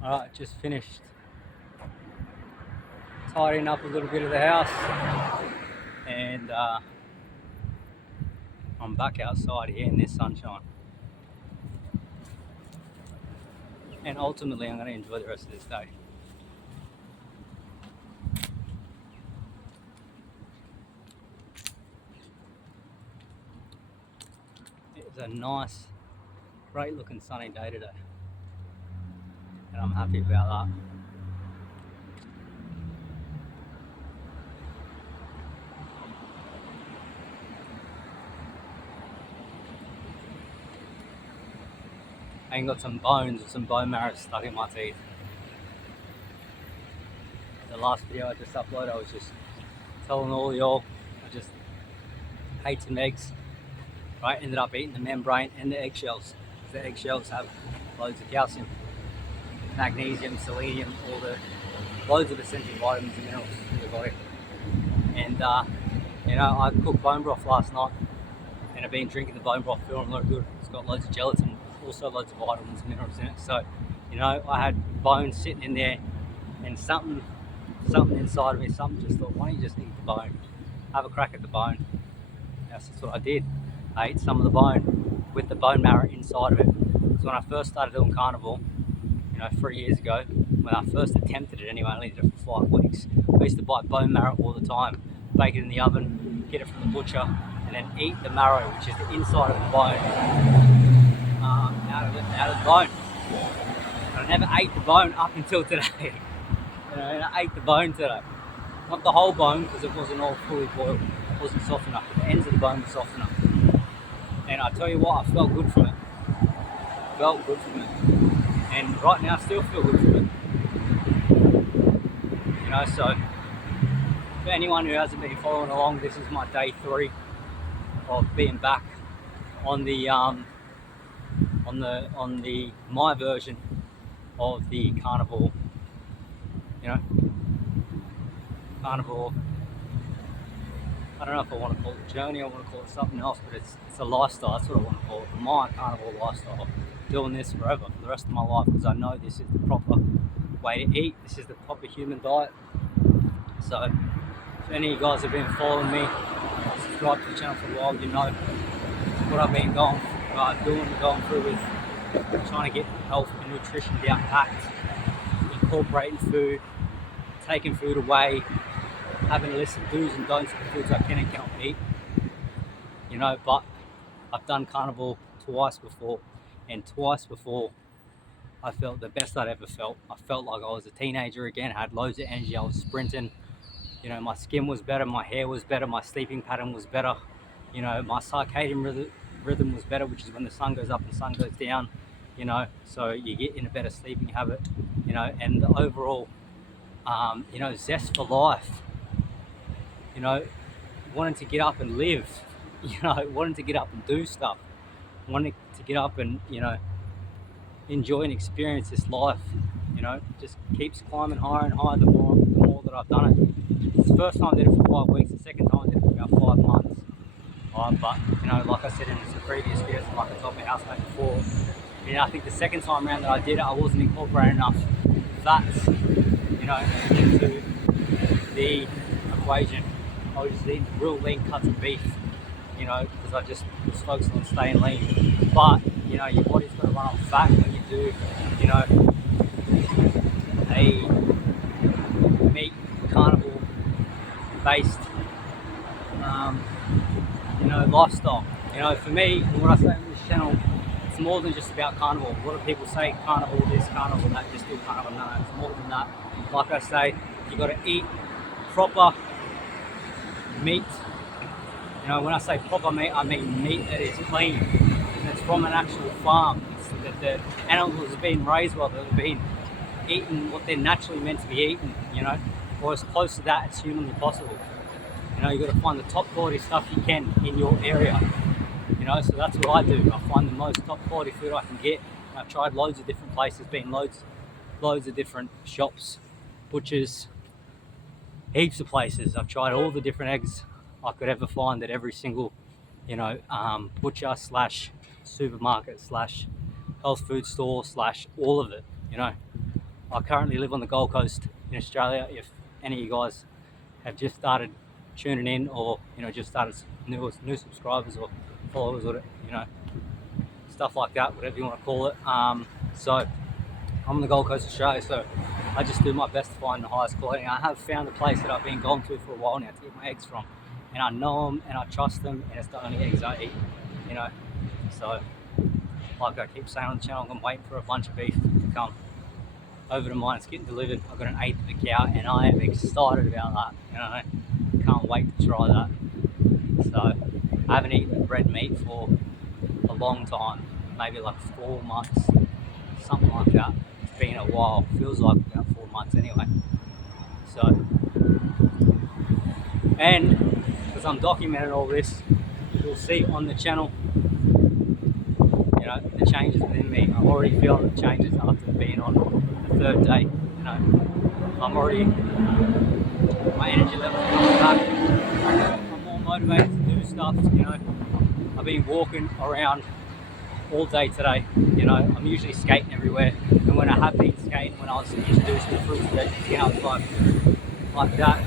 Alright, just finished tidying up a little bit of the house, and I'm back outside here in this sunshine. And ultimately, I'm going to enjoy the rest of this day. It's a nice, great looking sunny day today, and I'm happy about that. I ain't got some bones or some bone marrow stuck in my teeth. The last video I just uploaded, I was just telling all y'all I just ate some eggs, right? Ended up eating the membrane and the eggshells. The eggshells have loads of calcium, magnesium, selenium, all the loads of essential vitamins and minerals for your body. And I cooked bone broth last night, and I've been drinking the bone broth, feeling really good. It's got loads of gelatin, also loads of vitamins and minerals in it. So, I had bones sitting in there, and something inside of me, something just thought, why don't you just eat the bone? Have a crack at the bone. That's what I did. I ate some of the bone with the bone marrow inside of it. So when I first started doing carnivore, 3 years ago, when I first attempted it anyway, I only did it for 5 weeks. I used to buy bone marrow all the time, bake it in the oven, get it from the butcher, and then eat the marrow, which is the inside of the bone, out of the bone. And I never ate the bone up until today. And I ate the bone today. Not the whole bone, because it wasn't all fully boiled. It wasn't soft enough. The ends of the bone were soft enough. And I tell you what, I felt good from it. And right now I still feel good from it. So for anyone who hasn't been following along, this is my day 3 of being back on the my version of the carnivore. Carnivore. I don't know if I want to call it a journey, I want to call it something else, but it's a lifestyle. That's what I want to call it. My carnivore lifestyle. Doing this forever, for the rest of my life, because I know this is the proper way to eat. This is the proper human diet. So, if any of you guys have been following me, subscribe to the channel for a while, you know what I've been going through with trying to get health and nutrition down packed, incorporating food, taking food away, having a list of do's and don'ts of the foods I can and cannot eat. But I've done carnivore twice before, and twice before I felt the best I'd ever felt. I felt like I was a teenager again. I had loads of energy. I was sprinting. My skin was better, my hair was better, my sleeping pattern was better. My circadian rhythm was better, which is when the sun goes up and the sun goes down. So you get in a better sleeping habit. And the overall, zest for life. Wanting to get up and live. Wanting to get up and do stuff. Wanting to get up and enjoy and experience this life. Just keeps climbing higher and higher the more that I've done it. It's the first time I did it for 5 weeks, the second time I did it for about 5 months. But like I said in some previous videos, like I told my housemate before, I think the second time around that I did it, I wasn't incorporating enough fats, into the equation. I was just eating real lean cuts of beef, because I just was focused on staying lean. But, your body's got to run on fat when you do, a meat carnivore based, lifestyle. For me, what I say on this channel, it's more than just about carnivore. A lot of people say carnivore this, carnivore that, just do carnivore. No, it's more than that. Like I say, you got to eat proper meat. When I say proper meat, I mean meat that is clean, that's from an actual farm. That the animals have been raised well, that have been eating what they're naturally meant to be eating, or as close to that as humanly possible. You've got to find the top quality stuff you can in your area. So that's what I do. I find the most top quality food I can get. I've tried loads of different places, been loads of different shops, butchers, heaps of places. I've tried all the different eggs I could ever find at every single, butcher / supermarket / health food store / all of it. I currently live on the Gold Coast in Australia. If any of you guys have just started tuning in, or just started new subscribers or followers, or stuff like that, whatever you want to call it. So I'm on the Gold Coast, Australia, so I just do my best to find the highest quality. I have found a place that I've been going to for a while now to get my eggs from, and I know them and I trust them, and it's the only eggs I eat. So like I keep saying on the channel, I'm waiting for a bunch of beef to come over to mine. It's getting delivered. I've got an 1/8 of a cow, and I am excited about that. Can't wait to try that. So I haven't eaten red meat for a long time, maybe like 4 months, something like that. It's been a while. Feels like about 4 months anyway. So, and because I'm documenting all this, you'll see on the channel, the changes within me. I'm already feeling the changes after being on the 3rd day. I'm already, my energy levels are coming back. I'm more motivated to do stuff. I've been walking around all day today. I'm usually skating everywhere, and when I have been skating, when I was introduced to fruits and vegetables, like that,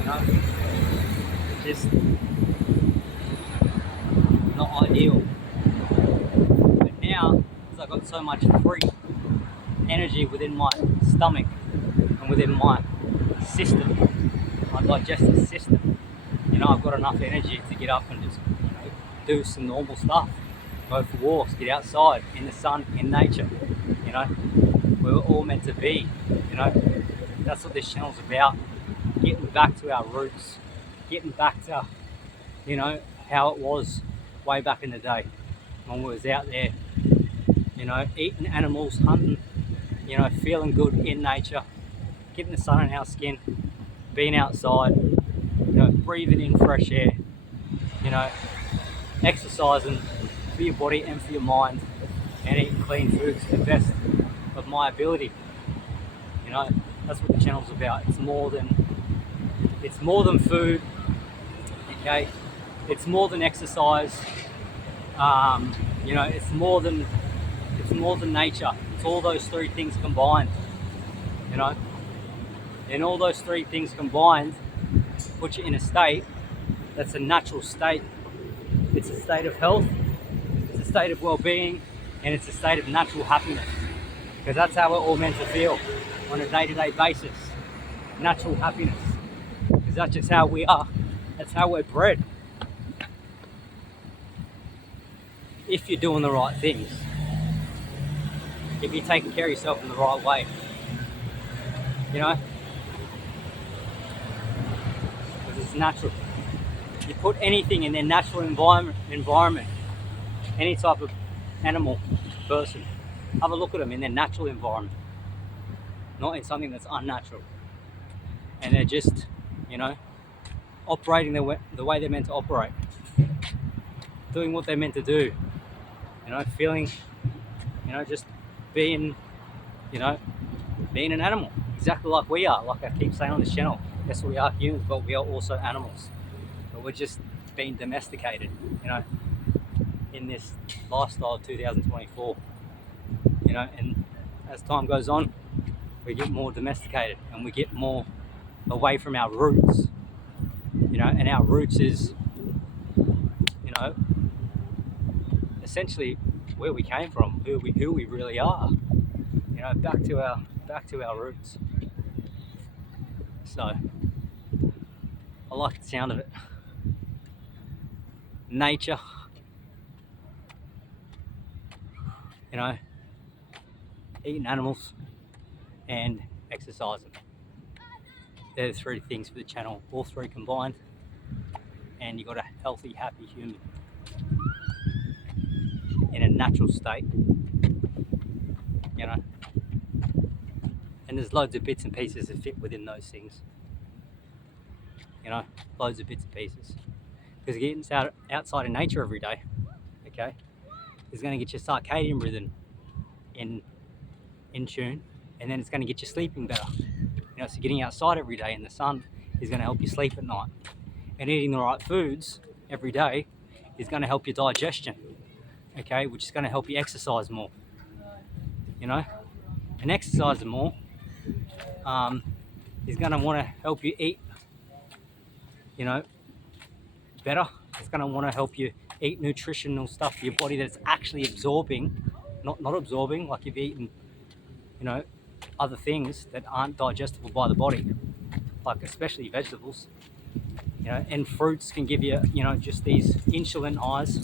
it's just not ideal. But now, because I've got so much free energy within my stomach and within my system, my digestive system, I've got enough energy to get up and just do some normal stuff, go for walks, get outside in the sun, in nature. We're all meant to be. That's what this channel's about. Getting back to our roots, getting back to how it was way back in the day when we was out there, eating animals, hunting, feeling good in nature, getting the sun on our skin, being outside, breathing in fresh air, exercising for your body and for your mind, and eating clean foods to the best of my ability. That's what the channel's about. It's more than food, okay? It's more than exercise. It's more than nature. It's all those 3 things combined. And all those 3 things combined put you in a state that's a natural state. It's a state of health, it's a state of well-being, and it's a state of natural happiness. Because that's how we're all meant to feel on a day-to-day basis. Natural happiness. Because that's just how we are. That's how we're bred. If you're doing the right things. If you're taking care of yourself in the right way. Because it's natural. You put anything in their natural environment, any type of animal, person, have a look at them in their natural environment, not in something that's unnatural. And they're just, operating the way they're meant to operate, doing what they're meant to do, feeling, just being, being an animal, exactly like we are. Like I keep saying on this channel, yes, we are humans, but we are also animals. But we're just being domesticated, in this lifestyle of 2024. And as time goes on, we get more domesticated and we get more away from our roots. And our roots is, essentially where we came from, who we really are. Back to our roots. So I like the sound of it. Nature, eating animals and exercising. They're the 3 things for the channel, all 3 combined, and you got a healthy, happy human in a natural state. And there's loads of bits and pieces that fit within those things. Loads of bits and pieces. Because getting outside in nature every day, okay, is going to get your circadian rhythm in tune, and then it's going to get you sleeping better. So getting outside every day in the sun is going to help you sleep at night. And eating the right foods every day is going to help your digestion, okay, which is going to help you exercise more. And exercising more is going to want to help you eat, you know, better. It's going to want to help you eat nutritional stuff for your body that's actually absorbing, not absorbing like you've eaten, you know, other things that aren't digestible by the body, like especially vegetables. You know, and fruits can give you, you know, just these insulin highs.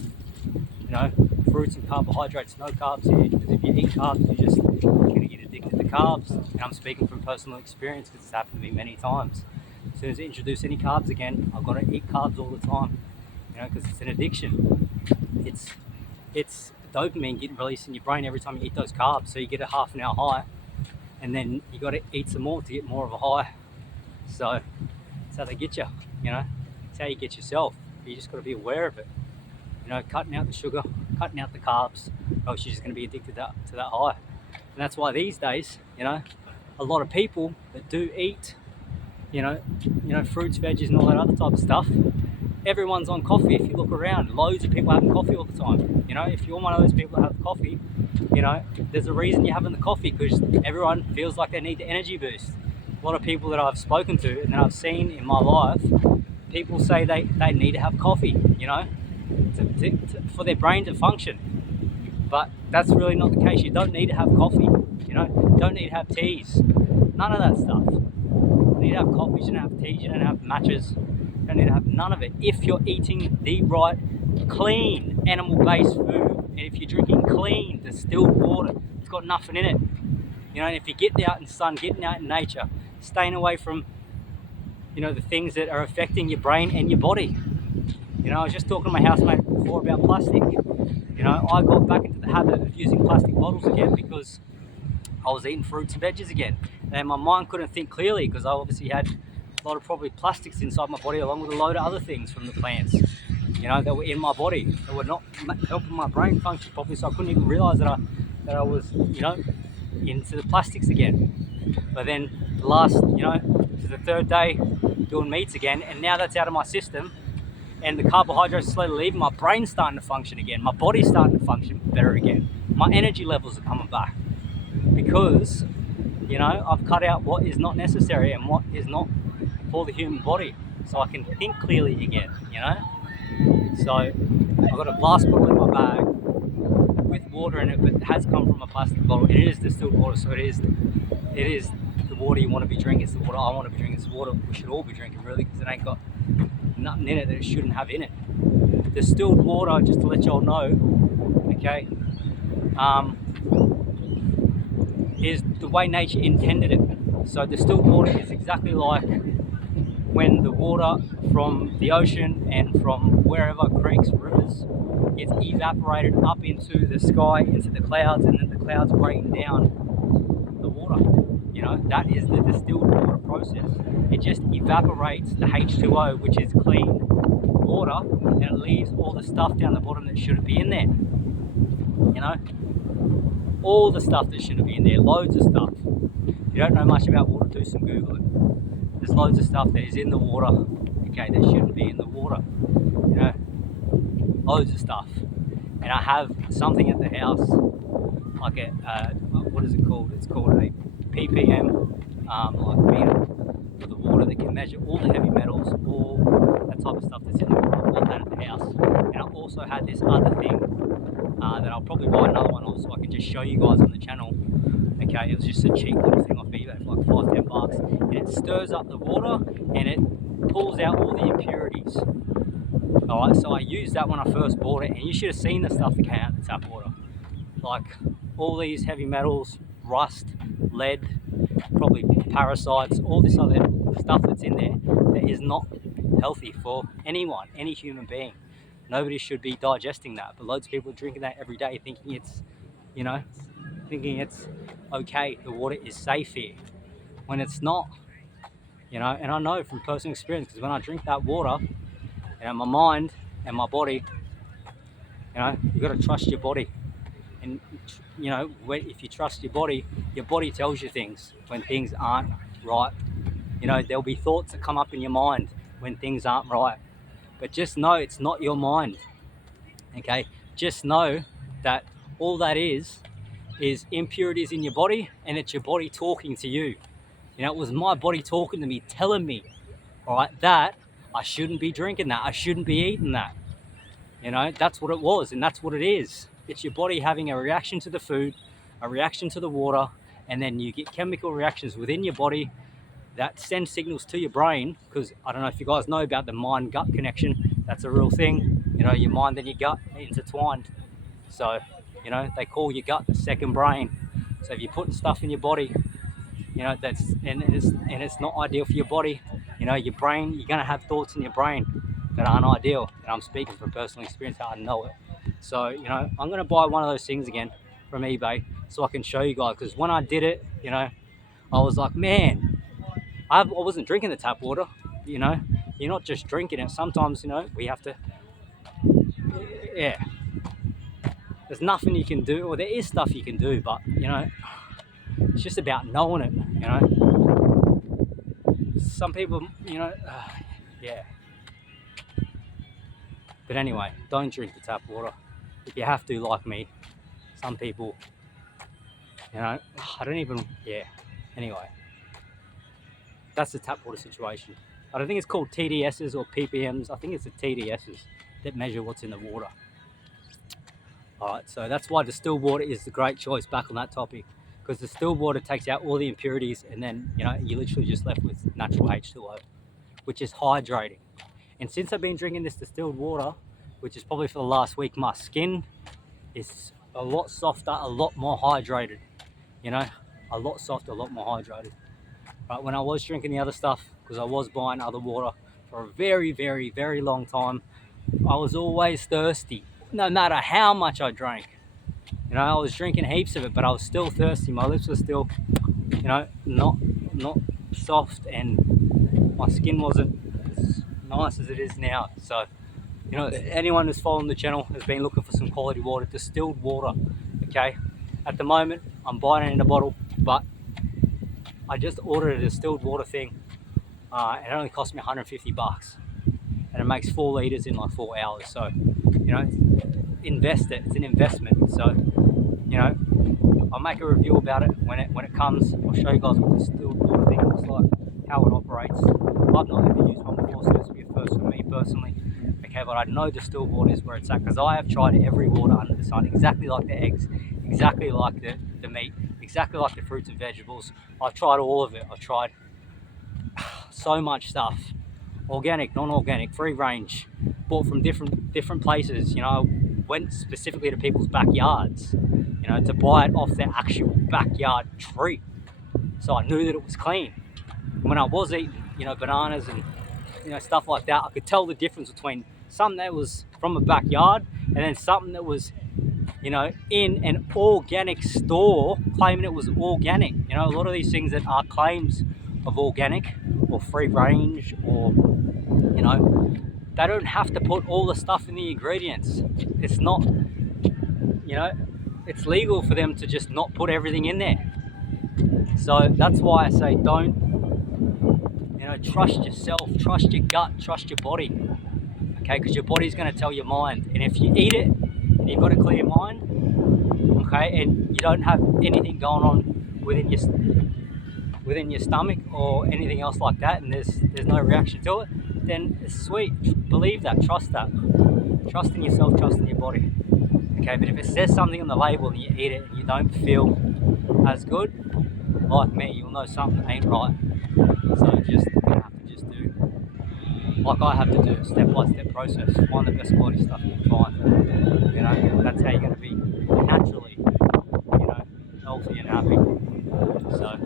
You know, fruits and carbohydrates, no carbs here, because if you eat carbs, you're just going to get addicted to carbs. And I'm speaking from personal experience because it's happened to me many times. As soon as I introduce any carbs again, I've got to eat carbs all the time, you know, because it's an addiction. It's dopamine getting released in your brain every time you eat those carbs. So you get a half an hour high, and then you got to eat some more to get more of a high. So that's how they get you, you know. It's how you get yourself. But you just got to be aware of it. You know, cutting out the sugar, cutting out the carbs, or else you're just going to be addicted to that high. And that's why these days, you know, a lot of people that do eat, you know, fruits, veggies, and all that other type of stuff, everyone's on coffee. If you look around, loads of people having coffee all the time. You know, if you're one of those people that have coffee, you know, there's a reason you're having the coffee, because everyone feels like they need the energy boost. A lot of people that I've spoken to and that I've seen in my life, people say they need to have coffee, you know, for their brain to function. But that's really not the case. You don't need to have coffee, you know, you don't need to have teas, none of that stuff. You need to have coffees, you don't have teas, you don't have matches, you don't need to have none of it if you're eating the right, clean, animal-based food. And if you're drinking clean, distilled water, it's got nothing in it. You know, and if you're getting out in the sun, getting out in nature, staying away from, you know, the things that are affecting your brain and your body. You know, I was just talking to my housemate before about plastic. You know, I got back into the habit of using plastic bottles again because I was eating fruits and veggies again. And my mind couldn't think clearly because I obviously had a lot of probably plastics inside my body, along with a load of other things from the plants, you know, that were in my body that were not helping my brain function properly. So I couldn't even realize that I was, you know, into the plastics again. But then the last, you know, this is the third day doing meats again, and now that's out of my system, and the carbohydrates are slowly leaving, my brain's starting to function again, my body's starting to function better again, my energy levels are coming back, because, you know, I've cut out what is not necessary and what is not for the human body, so I can think clearly again, you know. So I've got a glass bottle in my bag with water in it, but it has come from a plastic bottle, and it is distilled water, so it is the water you want to be drinking. It's the water I want to be drinking. It's the water we should all be drinking, really, because it ain't got nothing in it that it shouldn't have in it. Distilled water, just to let y'all know, okay, is the way nature intended it. So distilled water is exactly like when the water from the ocean and from wherever, creeks, rivers, gets evaporated up into the sky, into the clouds, and then the clouds breaking down the water. You know, that is the distilled water process. It just evaporates the H2O, which is clean water, and it leaves all the stuff down the bottom that shouldn't be in there. You know, all the stuff that shouldn't be in there, loads of stuff. If you don't know much about water, do some Googling. There's loads of stuff that is in the water, okay, that shouldn't be in the water. You know, loads of stuff. And I have something at the house, like a, what is it called? It's called a ppm, like meter for the water that can measure all the heavy metals, all that type of stuff that's in the water. I've got that at the house. And I also had this other thing that I'll probably buy another one of, so I can just show you guys on the channel. Okay, it was just a cheap little thing off eBay for like $5-10, and it stirs up the water and it pulls out all the impurities. Alright, so I used that when I first bought it, and you should have seen the stuff that came out of the tap water. Like all these heavy metals, rust, lead, probably parasites, all this other stuff that's in there that is not healthy for anyone, any human being. Nobody should be digesting that, but loads of people are drinking that every day, thinking it's, you know, thinking it's okay, the water is safe here, when it's not, you know. And I know from personal experience, because when I drink that water, you know, my mind and my body, you know, you've got to trust your body. And, you know, if you trust your body tells you things when things aren't right. You know, there'll be thoughts that come up in your mind when things aren't right. But just know it's not your mind, okay? Just know that all that is impurities in your body, and it's your body talking to you. You know, it was my body talking to me, telling me, all right, that I shouldn't be drinking that. I shouldn't be eating that. You know, that's what it was, and that's what it is. It's your body having a reaction to the food, a reaction to the water, and then you get chemical reactions within your body that send signals to your brain. Because I don't know if you guys know about the mind-gut connection. That's a real thing. You know, your mind and your gut are intertwined. So, you know, they call your gut the second brain. So if you're putting stuff in your body, you know, it's not ideal for your body. You know, your brain, you're gonna have thoughts in your brain that aren't ideal. And I'm speaking from personal experience, how I know it. So, you know, I'm gonna buy one of those things again from eBay so I can show you guys. Because when I did it, you know, I was like, man, I wasn't drinking the tap water. You know, you're not just drinking it. Sometimes, you know, we have to, yeah. There's nothing you can do, or there is stuff you can do, but you know, it's just about knowing it. You know, some people, you know, yeah. But anyway, don't drink the tap water if you have to, like me. Some people, you know, I don't even, yeah. Anyway, that's the tap water situation. I don't think it's called TDSs or ppms. I think it's the TDSs that measure what's in the water. All right, so that's why distilled water is the great choice. Back on that topic, because distilled water takes out all the impurities, and then, you know, you're literally just left with natural H2O, which is hydrating. And since I've been drinking this distilled water, which is probably for the last week, my skin is a lot softer, a lot more hydrated. You know, a lot softer, a lot more hydrated. But when I was drinking the other stuff, because I was buying other water for a very, very, very long time, I was always thirsty, no matter how much I drank. You know, I was drinking heaps of it, but I was still thirsty. My lips were still, you know, not soft, and my skin wasn't as nice as it is now. So, you know, anyone who's following the channel has been looking for some quality water, distilled water. Okay, at the moment I'm buying it in a bottle, but I just ordered a distilled water thing. It only cost me $150, and it makes 4 liters in like 4 hours. So, you know, invest it. It's an investment. So, you know, I'll make a review about it when it comes. I'll show you guys what the distilled water thing looks like, how it operates. I've not ever used one before, so this will be a first for me personally. Okay, but I know distilled water is where it's at, because I have tried every water under the sun, exactly like the eggs, exactly like the meat, exactly like the fruits and vegetables. I've tried all of it. I've tried so much stuff. Organic, non-organic, free range, bought from different places. You know, went specifically to people's backyards, you know, to buy it off their actual backyard tree. So I knew that it was clean. When I was eating, you know, bananas and, you know, stuff like that, I could tell the difference between something that was from a backyard and then something that was, you know, in an organic store claiming it was organic. You know, a lot of these things that are claims of organic or free range, or, you know, they don't have to put all the stuff in the ingredients. It's not, you know, it's legal for them to just not put everything in there. So that's why I say don't, you know, trust yourself, trust your gut, trust your body. Okay, because your body's going to tell your mind. And if you eat it and you've got a clear mind, okay, and you don't have anything going on within your stomach or anything else like that, and there's no reaction to it, then it's sweet. Believe that, trust that. Trust in yourself, trust in your body. Okay, but if it says something on the label and you eat it and you don't feel as good, like me, you'll know something ain't right. So you're gonna have to just do like I have to do, step-by-step process. Find the best quality stuff you can find. You know, that's how you're gonna be naturally, you know, healthy and happy. So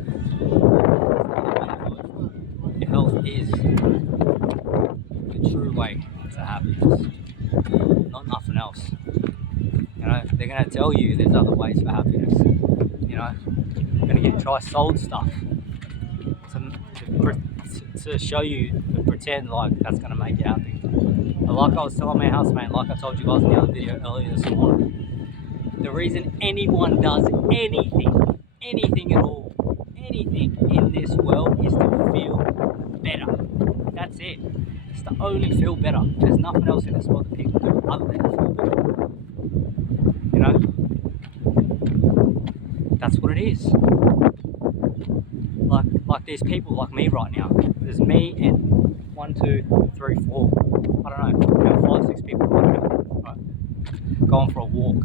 your health is the true way to happiness, not nothing else. You know, they're going to tell you there's other ways for happiness. You know, you're going to try sold stuff to show you, to pretend like that's going to make you happy. But like I was telling my housemate, like I told you guys in the other video earlier this morning, the reason anyone does anything at all, anything in this world is to feel better. That's it. It's to only feel better. There's nothing else in this world that people do other than to feel better. You know? That's what it is. Like like there's people like me right now. There's me and 1, 2, 3, 4, I don't know, about 5, 6 people right now, right? Going for a walk,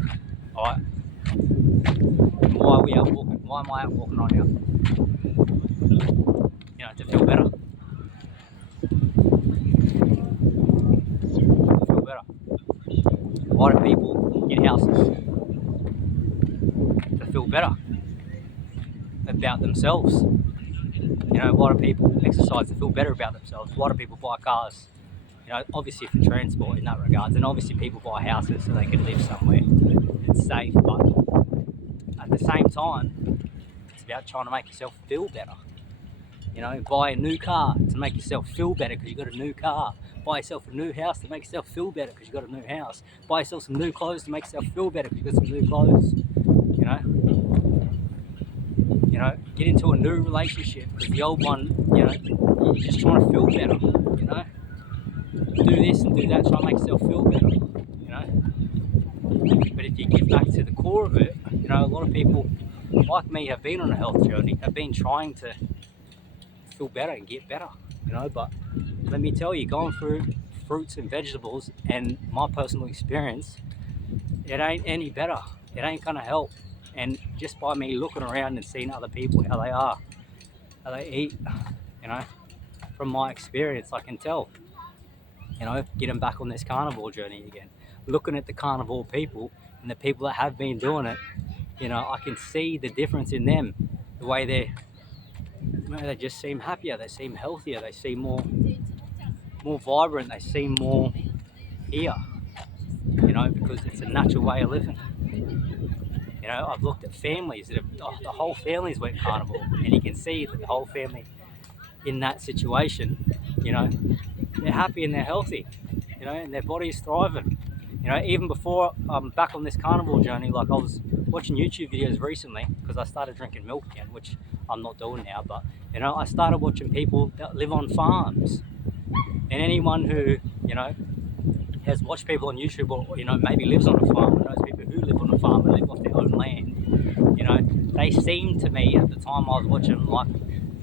alright? Why are we out walking? Why am I out walking right now? You know, to feel better. To feel better. Why do people get houses? To feel better about themselves. You know, why do people exercise to feel better about themselves? Why do people buy cars? You know, obviously for transport in that regards, and obviously people buy houses so they can live somewhere it's safe, but at the same time, it's about trying to make yourself feel better. You know, buy a new car to make yourself feel better because you got a new car. Buy yourself a new house to make yourself feel better because you got a new house. Buy yourself some new clothes to make yourself feel better because you got some new clothes. You know, get into a new relationship because the old one, you know, you're just trying to feel better. You know, do this and do that, try to make yourself feel better. You know, but if you get back to the core of it, you know, a lot of people like me have been on a health journey, have been trying to feel better and get better. You know, but let me tell you, going through fruits and vegetables and my personal experience, it ain't any better. It ain't gonna help. And just by me looking around and seeing other people how they are, how they eat, you know, from my experience, I can tell. You know, getting back on this carnivore journey again, looking at the carnivore people and the people that have been doing it, you know, I can see the difference in them, the way they just seem happier, they seem healthier, they seem more vibrant, they seem more here. You know, because it's a natural way of living. You know, I've looked at families that have, the whole families went carnivore, and you can see that the whole family in that situation, you know, they're happy and they're healthy, you know, and their body's thriving. You know, even before I'm back on this carnivore journey, like I was watching YouTube videos recently because I started drinking milk again, which I'm not doing now, but, you know, I started watching people that live on farms. And anyone who, you know, has watched people on YouTube or, you know, maybe lives on a farm and knows people who live on a farm and live off their own land, you know, they seem to me at the time I was watching like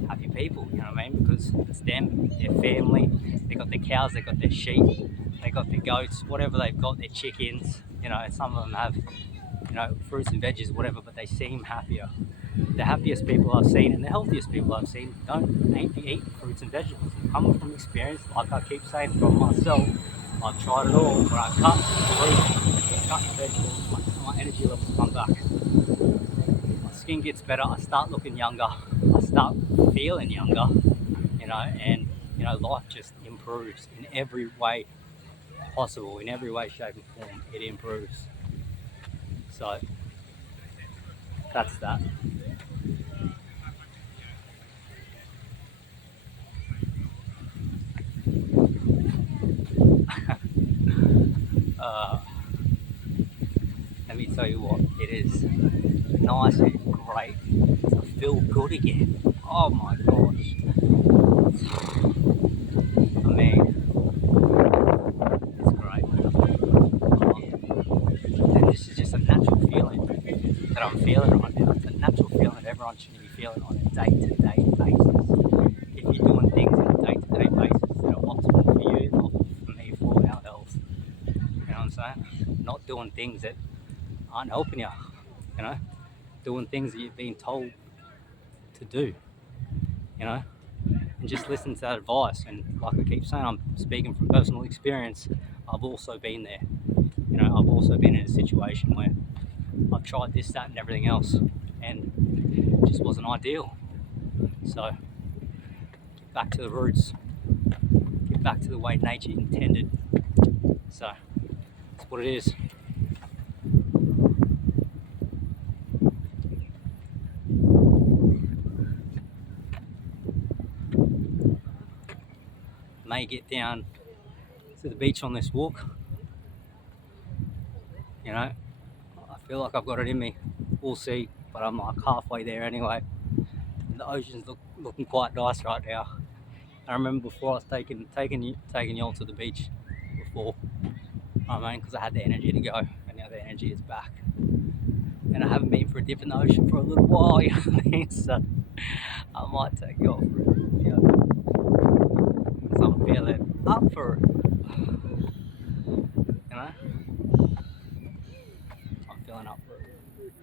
happy people, you know what I mean? Because it's them, their family, they got their cows, they got their sheep, they got their goats, whatever they've got, their chickens, you know, some of them have, you know, fruits and veggies, whatever, but they seem happier. The happiest people I've seen and the healthiest people I've seen ain't be eating fruits and vegetables. Coming from experience, like I keep saying from myself, I've tried it all. When I cut fruit, cut vegetables, my energy levels come back. My skin gets better. I start looking younger. I start feeling younger. You know, and you know, life just improves in every way possible, in every way, shape, and form. It improves. So that's that. Uh, let me tell you what, it is nice and great to feel good again. Oh my gosh. I mean, it's great. And this is just a natural feeling that I'm feeling right now. It's a natural feeling that everyone should be feeling on a day-to-day basis. If you're doing things on a day-to-day basis that are optimal for you, optimal for me, for our health. You know what I'm saying? Not doing things that aren't helping you, you know? Doing things that you've been told to do, you know? And just listen to that advice. And like I keep saying, I'm speaking from personal experience. I've also been there. You know, I've also been in a situation where I've tried this, that, and everything else, and it just wasn't ideal. So, get back to the roots, get back to the way nature intended. So, that's what it is. May get down to the beach on this walk. You know, I feel like I've got it in me. We'll see, but I'm like halfway there anyway. And the ocean's looking quite nice right now. I remember before I was taking y'all to the beach before. I mean, because I had the energy to go, and now the energy is back. And I haven't been for a dip in the ocean for a little while, you know what I mean? So I might take you off for a video. Because I'm feeling up for it. You know? I'm feeling up for it.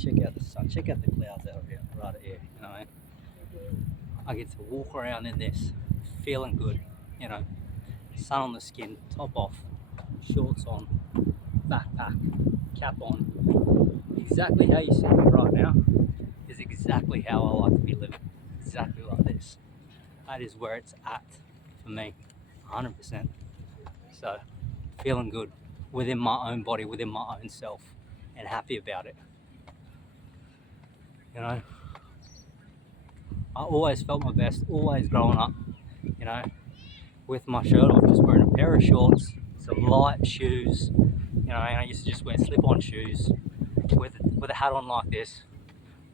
Check out the sun, check out the clouds out here, right here, you know. I get to walk around in this, feeling good, you know. Sun on the skin, top off, shorts on, backpack, cap on. Exactly how you see me right now is exactly how I like to be living. Exactly like this. That is where it's at for me, 100%. So, feeling good within my own body, within my own self, and happy about it. You know, I always felt my best, always growing up, you know, with my shirt off, just wearing a pair of shorts, some light shoes, you know, and I used to just wear slip-on shoes with a hat on like this,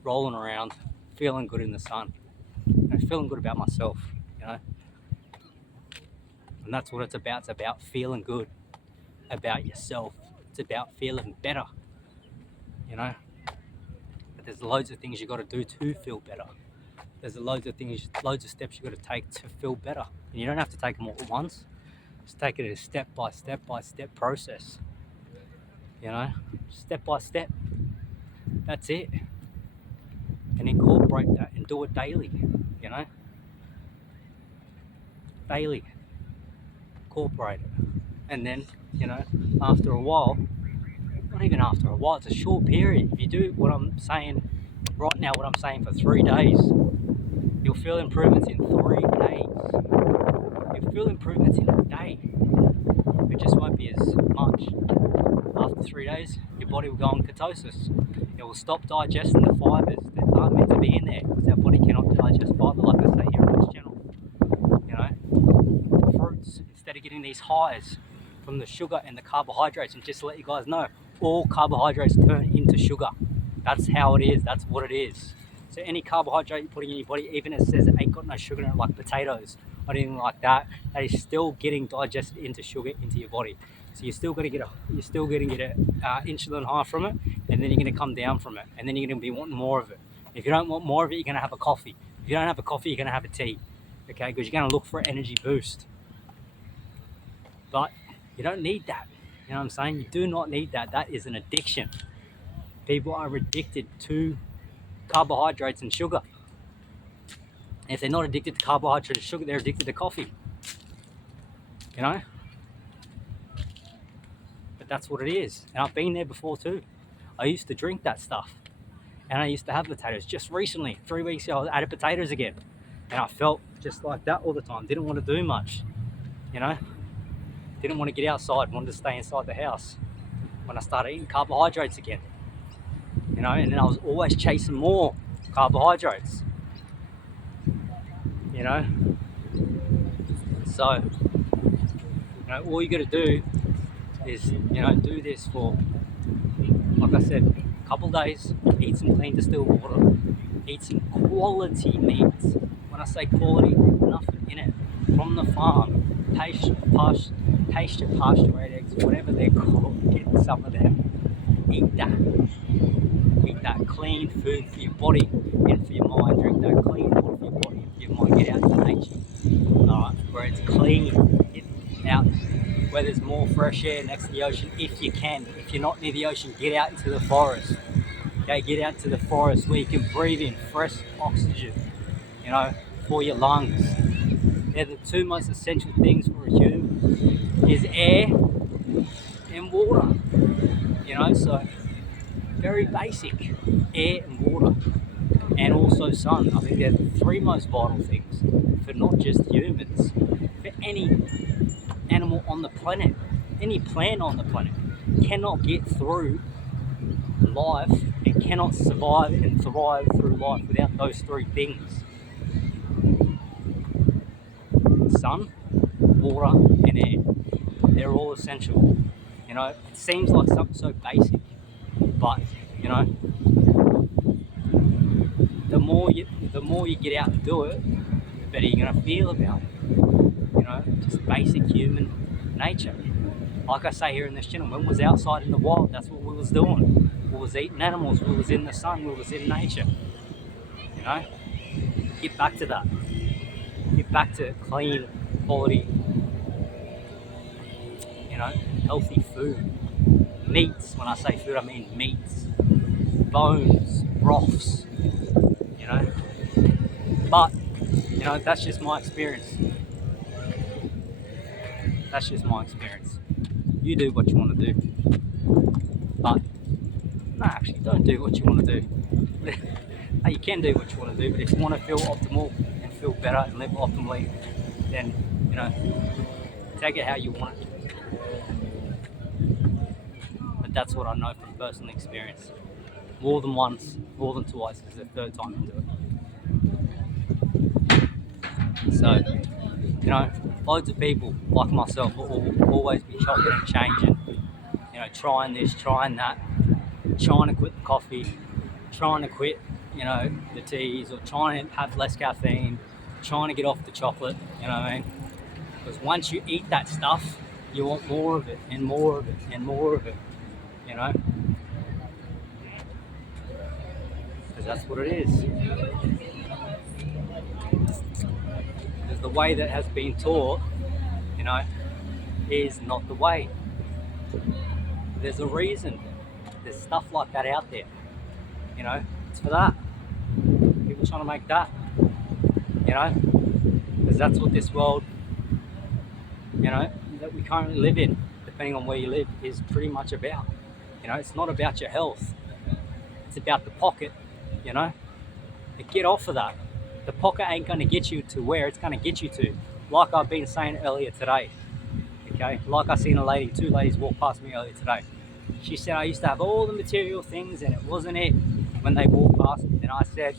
rolling around, feeling good in the sun, you know, feeling good about myself, you know. And that's what it's about. It's about feeling good about yourself. It's about feeling better, you know. But there's loads of things you got to do to feel better. There's loads of things, loads of steps you got to take to feel better. And you don't have to take them all at once. Just take it as step by step process. You know, step by step. That's it. And incorporate that and do it daily. You know, daily. Incorporate it. And then, you know, after a while, not even after a while, it's a short period. If you do what I'm saying right now, what I'm saying for 3 days, you'll feel improvements in 3 days. You'll feel improvements in a day. It just won't be as much. After 3 days, your body will go on ketosis. It will stop digesting the fibers that aren't meant to be in there because our body cannot digest fiber, like I say here on this channel. You know, fruits, instead of getting these highs from the sugar and the carbohydrates, and just to let you guys know, all carbohydrates turn into sugar. That's how it is. That's what it is. So any carbohydrate you're putting in your body, even if it says it ain't got no sugar in it, like potatoes or anything like that, that is still getting digested into sugar into your body. So you're still going to get insulin high from it, and then you're going to come down from it, and then you're going to be wanting more of it. If you don't want more of it, you're going to have a coffee. If you don't have a coffee, you're going to have a tea, okay? Because you're going to look for an energy boost. But you don't need that. You know what I'm saying? You do not need that. That is an addiction. People are addicted to carbohydrates and sugar. And if they're not addicted to carbohydrates and sugar, they're addicted to coffee. You know? But that's what it is. And I've been there before too. I used to drink that stuff. And I used to have potatoes. Just recently, 3 weeks ago, I added potatoes again. And I felt just like that all the time. Didn't want to do much. You know? Didn't want to get outside. Wanted to stay inside the house. When I started eating carbohydrates again. You know? And then I was always chasing more carbohydrates. You know? So, you know, all you got to do is, you know, do this for, like I said, a couple days, eat some clean distilled water, eat some quality meats. When I say quality, nothing in it, from the farm, pasture eggs, whatever they're called, get some of them, eat that clean food for your body and for your mind, drink that clean water for your body and for your mind, get out into nature, alright, where it's clean, get out where there's more fresh air next to the ocean if you can. If you're not near the ocean, get out into the forest. Okay, get out to the forest where you can breathe in fresh oxygen, you know, for your lungs. They're the two most essential things for a human, is air and water. You know, so very basic, air and water, and also sun. I think they're the three most vital things for not just humans, for any animal on the planet, any plant on the planet cannot get through life and cannot survive and thrive through life without those three things: sun, water, and air. They're all essential. You know, it seems like something so basic, but you know, the more you get out and do it, the better you're gonna feel about it. You know, just basic human nature. Like I say here in this channel, when we was outside in the wild, that's what we was doing. We was eating animals, we was in the sun, we was in nature. You know? Get back to that. Get back to clean, quality, healthy food. Meats, when I say food, I mean meats, bones, broths, you know. But, that's just my experience. That's just my experience. You do what you want to do. But, no, actually, don't do what you want to do. No, you can do what you want to do, but if you want to feel optimal and feel better and live optimally, then, take it how you want it. But that's what I know from personal experience. More than once, more than twice, it's the third time into it. So, loads of people like myself will always be chopping and changing, trying this, trying that, trying to quit the coffee, trying to quit, the teas, or trying to have less caffeine, trying to get off the chocolate, you know what I mean? Because once you eat that stuff, you want more of it and more of it and more of it, because that's what it is. Because the way that has been taught, is not the way. There's a reason. There's stuff like that out there. It's for that. People trying to make that. Because that's what this world, that we currently live in, depending on where you live, is pretty much about. It's not about your health. It's about the pocket, But get off of that. The pocket ain't going to get you to where it's going to get you to. Like I've been saying earlier today. Okay? Like I seen two ladies walk past me earlier today. She said I used to have all the material things and it wasn't it when they walked past me. And I said,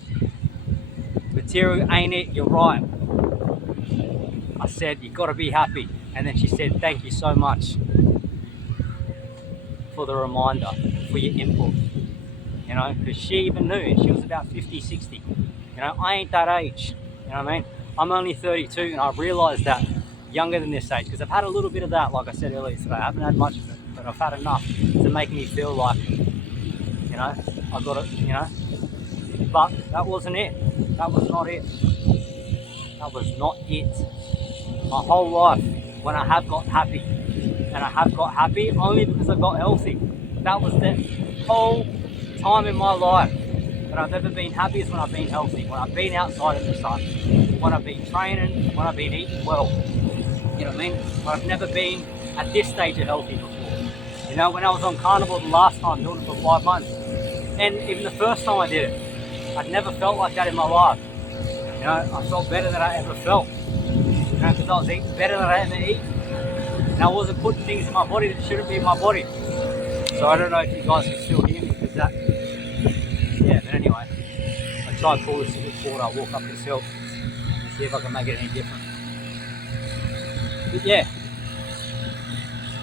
material ain't it, you're right. I said, you got to be happy. And then she said, thank you so much for the reminder, for your input. Because she even knew, she was about 50, 60. I ain't that age. You know what I mean? I'm only 32 and I realised that younger than this age, because I've had a little bit of that, like I said earlier today. I haven't had much of it, but I've had enough to make me feel like, I got it, But that wasn't it. That was not it. That was not it. My whole life, when I have got happy, and I have got happy only because I got healthy. That was the whole time in my life that I've ever been happy is when I've been healthy, when I've been outside in the sun, when I've been training, when I've been eating well. You know what I mean? I've never been at this stage of healthy before. When I was on carnivore the last time, doing it for 5 months, and even the first time I did it, I'd never felt like that in my life. I felt better than I ever felt. Because I was eating better than I ever eat. And I wasn't putting things in my body that shouldn't be in my body. So I don't know if you guys can still hear me, because that... Yeah, but anyway. I try to pull this a bit forward. I'll walk up this hill and see if I can make it any different. But yeah.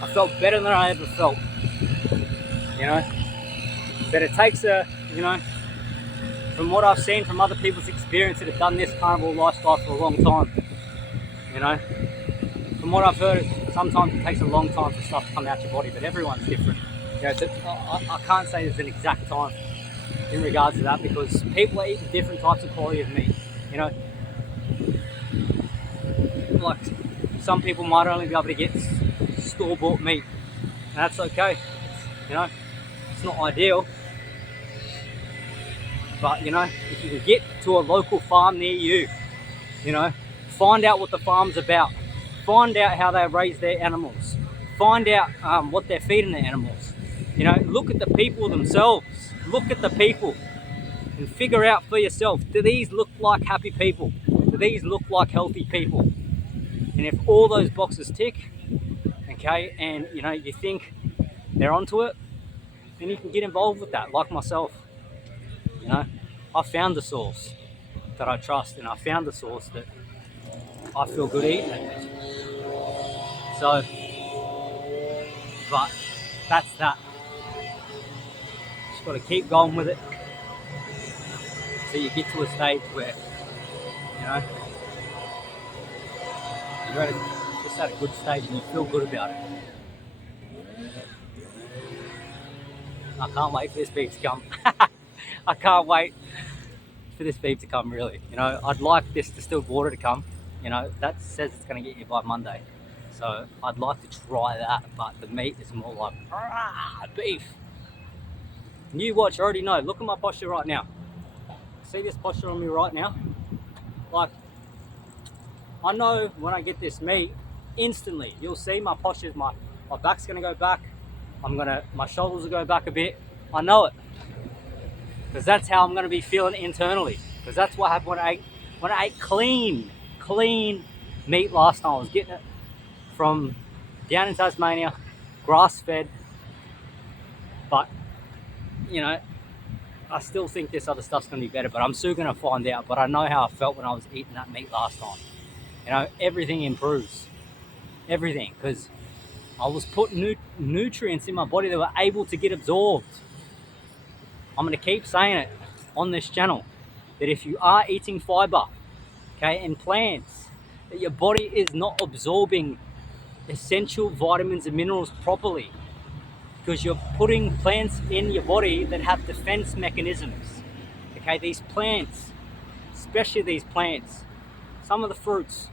I felt better than I ever felt. But it takes from what I've seen from other people's experience that have done this carnivore lifestyle for a long time, from what I've heard, sometimes it takes a long time for stuff to come out your body, but everyone's different. I can't say there's an exact time in regards to that, because people are eating different types of quality of meat. Like some people might only be able to get store-bought meat, and that's okay. It's not ideal. But, if you can get to a local farm near you, find out what the farm's about. Find out how they raise their animals. Find out what they're feeding their animals. Look at the people themselves. Look at the people and figure out for yourself, do these look like happy people? Do these look like healthy people? And if all those boxes tick, okay, and, you think they're onto it, then you can get involved with that, like myself. I found the source that I trust, and I found the source that I feel good eating it. So, but that's that. Just got to keep going with it until you get to a stage where, you're just at a good stage and you feel good about it. I can't wait for this beat to come. I can't wait for this beef to come, really. You know, I'd like this distilled water to come. You know, that says it's going to get here by Monday. So I'd like to try that, but the meat is more like, beef. And you watch, already know. Look at my posture right now. See this posture on me right now? Like, I know when I get this meat, instantly, you'll see my posture, my back's going to go back. My shoulders will go back a bit. I know it. Because that's how I'm going to be feeling internally. Because that's what happened when I ate clean meat last time. I was getting it from down in Tasmania, grass-fed. But, you know, I still think this other stuff's going to be better. But I'm still going to find out. But I know how I felt when I was eating that meat last time. You know, everything improves. Everything. Because I was putting nutrients in my body that were able to get absorbed. I'm going to keep saying it on this channel, that if you are eating fiber, okay, and plants, that your body is not absorbing essential vitamins and minerals properly, because you're putting plants in your body that have defense mechanisms. Okay, these plants, especially these plants, some of the fruits,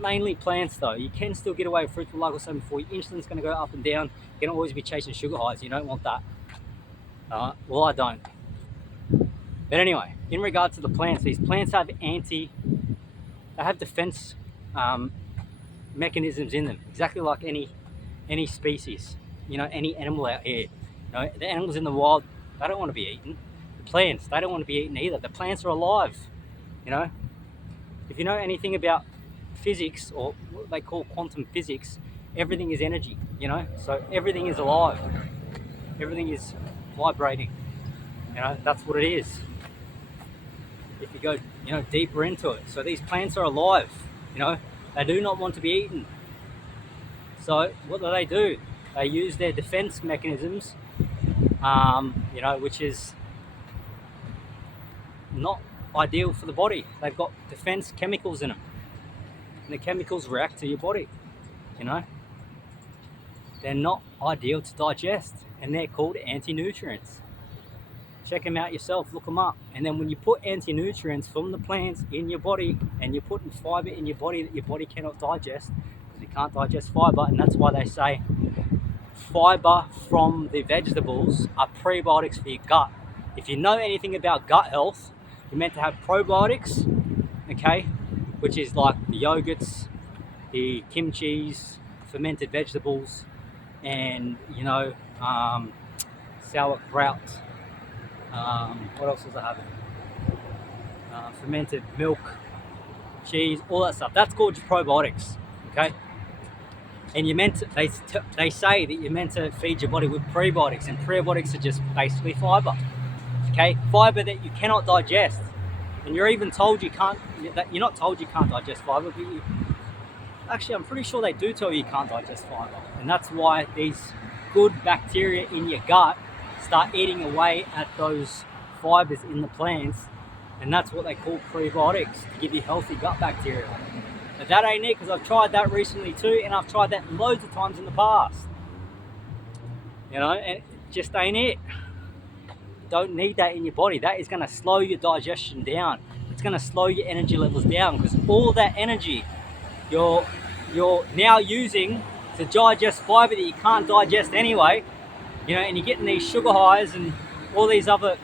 mainly plants though, you can still get away with fruits, but like I was saying before, your insulin's going to go up and down. You're going to always be chasing sugar highs. You don't want that. Well, I don't. But anyway, in regard to the plants, these plants have they have defense mechanisms in them, exactly like any species, you know, any animal out here. You know, the animals in the wild, they don't want to be eaten. The plants, they don't want to be eaten either. The plants are alive. You know, if you know anything about physics, or what they call quantum physics, everything is energy. You know, so everything is alive. Everything is vibrating. You know, that's what it is. If you go, you know, deeper into it. So these plants are alive. You know, they do not want to be eaten. So what do? They use their defense mechanisms, you know, which is not ideal for the body. They've got defense chemicals in them, and the chemicals react to your body. You know, they're not ideal to digest, and they're called anti-nutrients. Check them out yourself, look them up. And then when you put anti-nutrients from the plants in your body, and you're putting fiber in your body that your body cannot digest, because you can't digest fiber, and that's why they say fiber from the vegetables are prebiotics for your gut. If you know anything about gut health, you're meant to have probiotics, okay, which is like the yogurts, the kimchis, fermented vegetables, and, you know, sauerkraut. What else was I having? Fermented milk, cheese, all that stuff. That's called probiotics, okay? And you're meant to, they say that you're meant to feed your body with prebiotics, and prebiotics are just basically fiber, okay? Fiber that you cannot digest. And you're even told you can't, you're not told you can't digest fiber, but actually I'm pretty sure they do tell you can't digest fiber. And that's why these good bacteria in your gut start eating away at those fibers in the plants, and that's what they call prebiotics, to give you healthy gut bacteria. But that ain't it, because I've tried that recently too, and I've tried that loads of times in the past. You know, and it just ain't it. You don't need that in your body. That is going to slow your digestion down. It's going to slow your energy levels down, because all that energy you're now using to digest fiber that you can't digest anyway, you know, and you're getting these sugar highs and all these other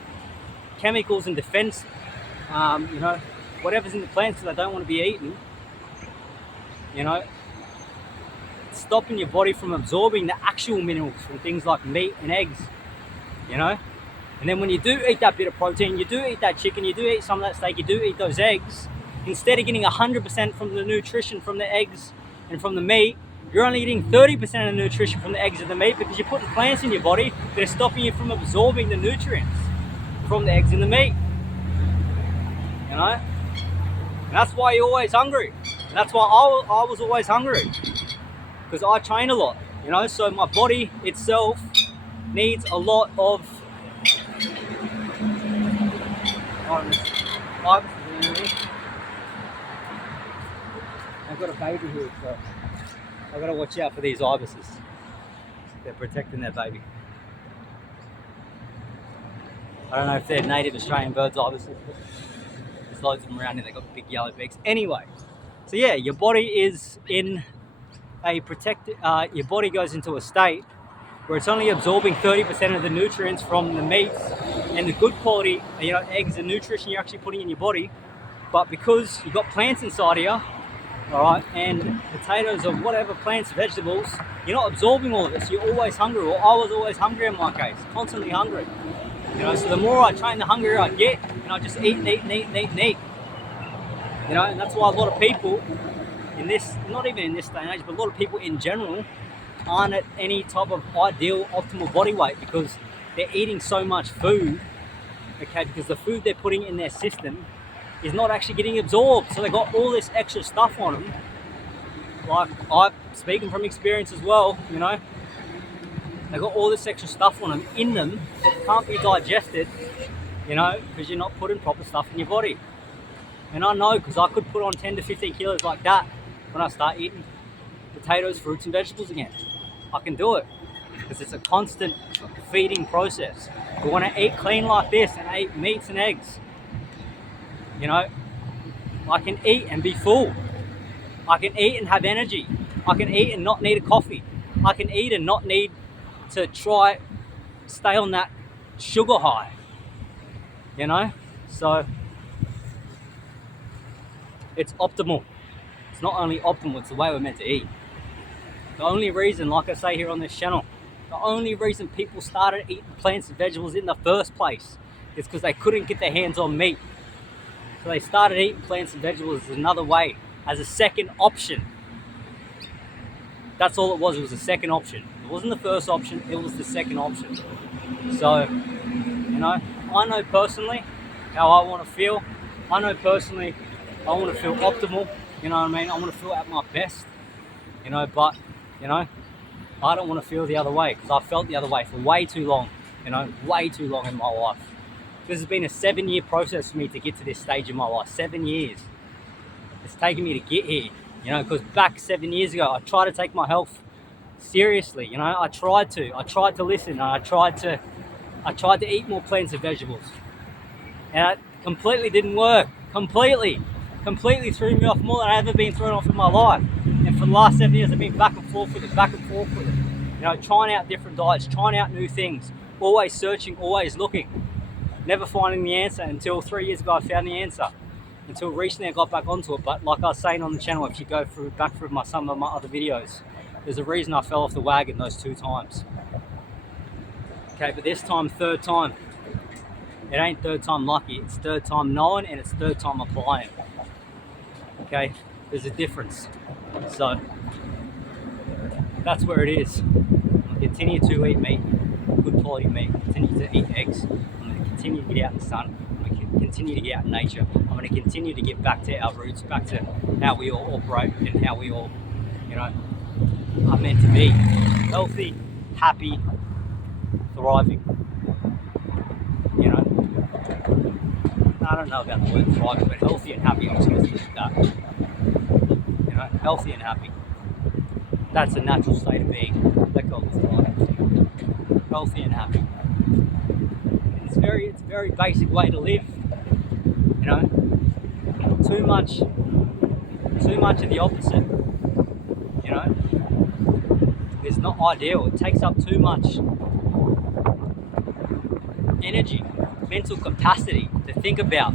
chemicals and defense, you know, whatever's in the plants that they don't want to be eaten, you know, it's stopping your body from absorbing the actual minerals from things like meat and eggs, you know. And then when you do eat that bit of protein, you do eat that chicken, you do eat some of that steak, you do eat those eggs, instead of getting 100% from the nutrition from the eggs and from the meat, you're only getting 30% of the nutrition from the eggs and the meat, because you're putting plants in your body that are stopping you from absorbing the nutrients from the eggs and the meat. You know? And that's why you're always hungry. And that's why I was always hungry. Because I train a lot, you know, so my body itself needs a lot of I've got a baby here, so I've got to watch out for these ibises. They're protecting their baby. I don't know if they're native Australian birds, obviously. There's loads of them around here. They've got big yellow beaks. Anyway, so yeah, your body is in a protected. Your body goes into a state where it's only absorbing 30% of the nutrients from the meats and the good quality, eggs and nutrition you're actually putting in your body. But because you've got plants inside here, all right, and potatoes or whatever, plants, vegetables, you're not absorbing all of this. You're always hungry. Well, I was always hungry in my case, constantly hungry. So the more I train, the hungrier I get, and I just eat and eat and eat and eat and eat. And that's why a lot of people in this, not even in this day and age, but a lot of people in general aren't at any type of ideal, optimal body weight because they're eating so much food, okay, because the food they're putting in their system is not actually getting absorbed. So they got all this extra stuff on them. Like, I'm speaking from experience as well, they got all this extra stuff on them, in them, can't be digested, because you're not putting proper stuff in your body. And I know, because I could put on 10 to 15 kilos like that when I start eating potatoes, fruits and vegetables again. I can do it, because it's a constant feeding process. We want to eat clean like this and eat meats and eggs. I can eat and be full. I can eat and have energy. I can eat and not need a coffee. I can eat and not need to stay on that sugar high. So it's optimal. It's not only optimal, it's the way we're meant to eat. The only reason, like I say here on this channel, the only reason people started eating plants and vegetables in the first place is because they couldn't get their hands on meat. So they started eating plants and vegetables as another way, as a second option. That's all it was a second option. It wasn't the first option, it was the second option. So, I know personally how I want to feel. I know personally I want to feel optimal, I want to feel at my best, but, I don't want to feel the other way, because I've felt the other way for way too long, way too long in my life. This has been a 7-year process for me to get to this stage in my life. 7 years. It's taken me to get here, because back 7 years ago, I tried to take my health seriously, I tried to listen, and I tried to eat more plants and vegetables. And it completely didn't work. Completely threw me off more than I've ever been thrown off in my life. And for the last 7 years, I've been back and forth with it. Trying out different diets, trying out new things, always searching, always looking, never finding the answer until 3 years ago I found the answer. Until recently I got back onto it. But like I was saying on the channel, if you go back through some of my other videos, there's a reason I fell off the wagon those 2 times. Okay, but this time, 3rd time. It ain't 3rd time lucky, it's 3rd time knowing, and it's 3rd time applying. Okay, there's a difference. So that's where it is. I'm gonna continue to eat meat, good quality meat, continue to eat eggs. I'm gonna continue to get out in the sun. I'm gonna continue to get out in nature. I'm gonna continue to get back to our roots, back to how we all operate and how we all, are meant to be. Healthy, happy, thriving. I don't know about the word thriving, but healthy and happy, I'm just going to stick with that. Healthy and happy. That's a natural state of being. Let go of the thriving. Healthy and happy. It's a very basic way to live. Too much of the opposite. It's not ideal. It takes up too much energy, mental capacity to think about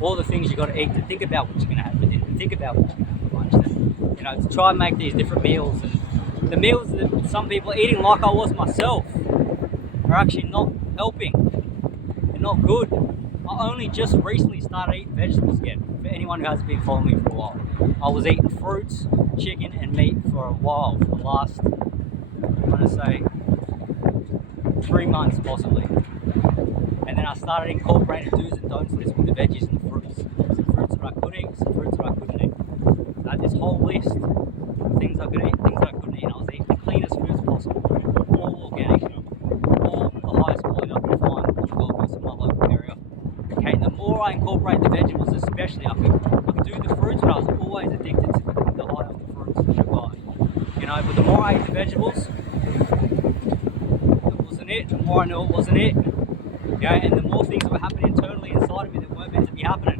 all the things you got to eat, to think about what you're going to have for dinner, to think about what you're going to have for lunch, to try and make these different meals. And the meals that some people are eating, like I was myself, are actually not helping. They're not good. I only just recently started eating vegetables again. For anyone who hasn't been following me for a while, I was eating fruits, chicken and meat for a while, for the last, I'm going to say, 3 months possibly. And then I started incorporating do's and don'ts list with the veggies and the fruits. Some fruits that I could eat, some fruits that I couldn't eat. So I had this whole list of things I could eat, things that I couldn't eat. And I was eating the cleanest foods possible, all organic, all the highest quality I could find on the Gold Coast in my local area. Okay, and the more I incorporate the vegetables, especially, I could do the fruits, but I was always addicted to the high of the fruits, the sugar. But the more I ate the vegetables, it wasn't it. The more I knew it wasn't it. You know, and the more things were happening internally inside of me that weren't meant to be happening.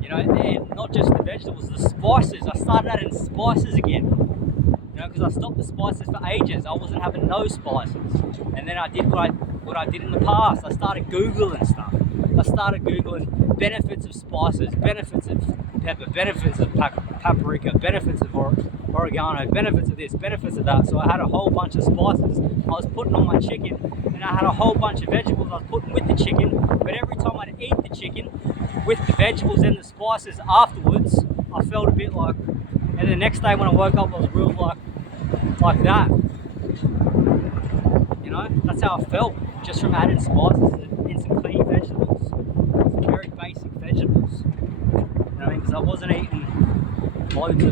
You know, and not just the vegetables, the spices. I started adding spices again. You know, because I stopped the spices for ages. I wasn't having no spices. And then I did what I did in the past. I started Googling stuff. I started Googling benefits of spices, benefits of pepper, benefits of paprika, benefits of oregano, benefits of this, benefits of that. So I had a whole bunch of spices I was putting on my chicken, and I had a whole bunch of vegetables I was putting with the chicken. But every time I'd eat the chicken with the vegetables and the spices afterwards, I felt a bit like, and the next day when I woke up, I was real like that. You know, that's how I felt just from adding spices and some clean vegetables, some very basic vegetables. You know what I mean? Because I wasn't eating loads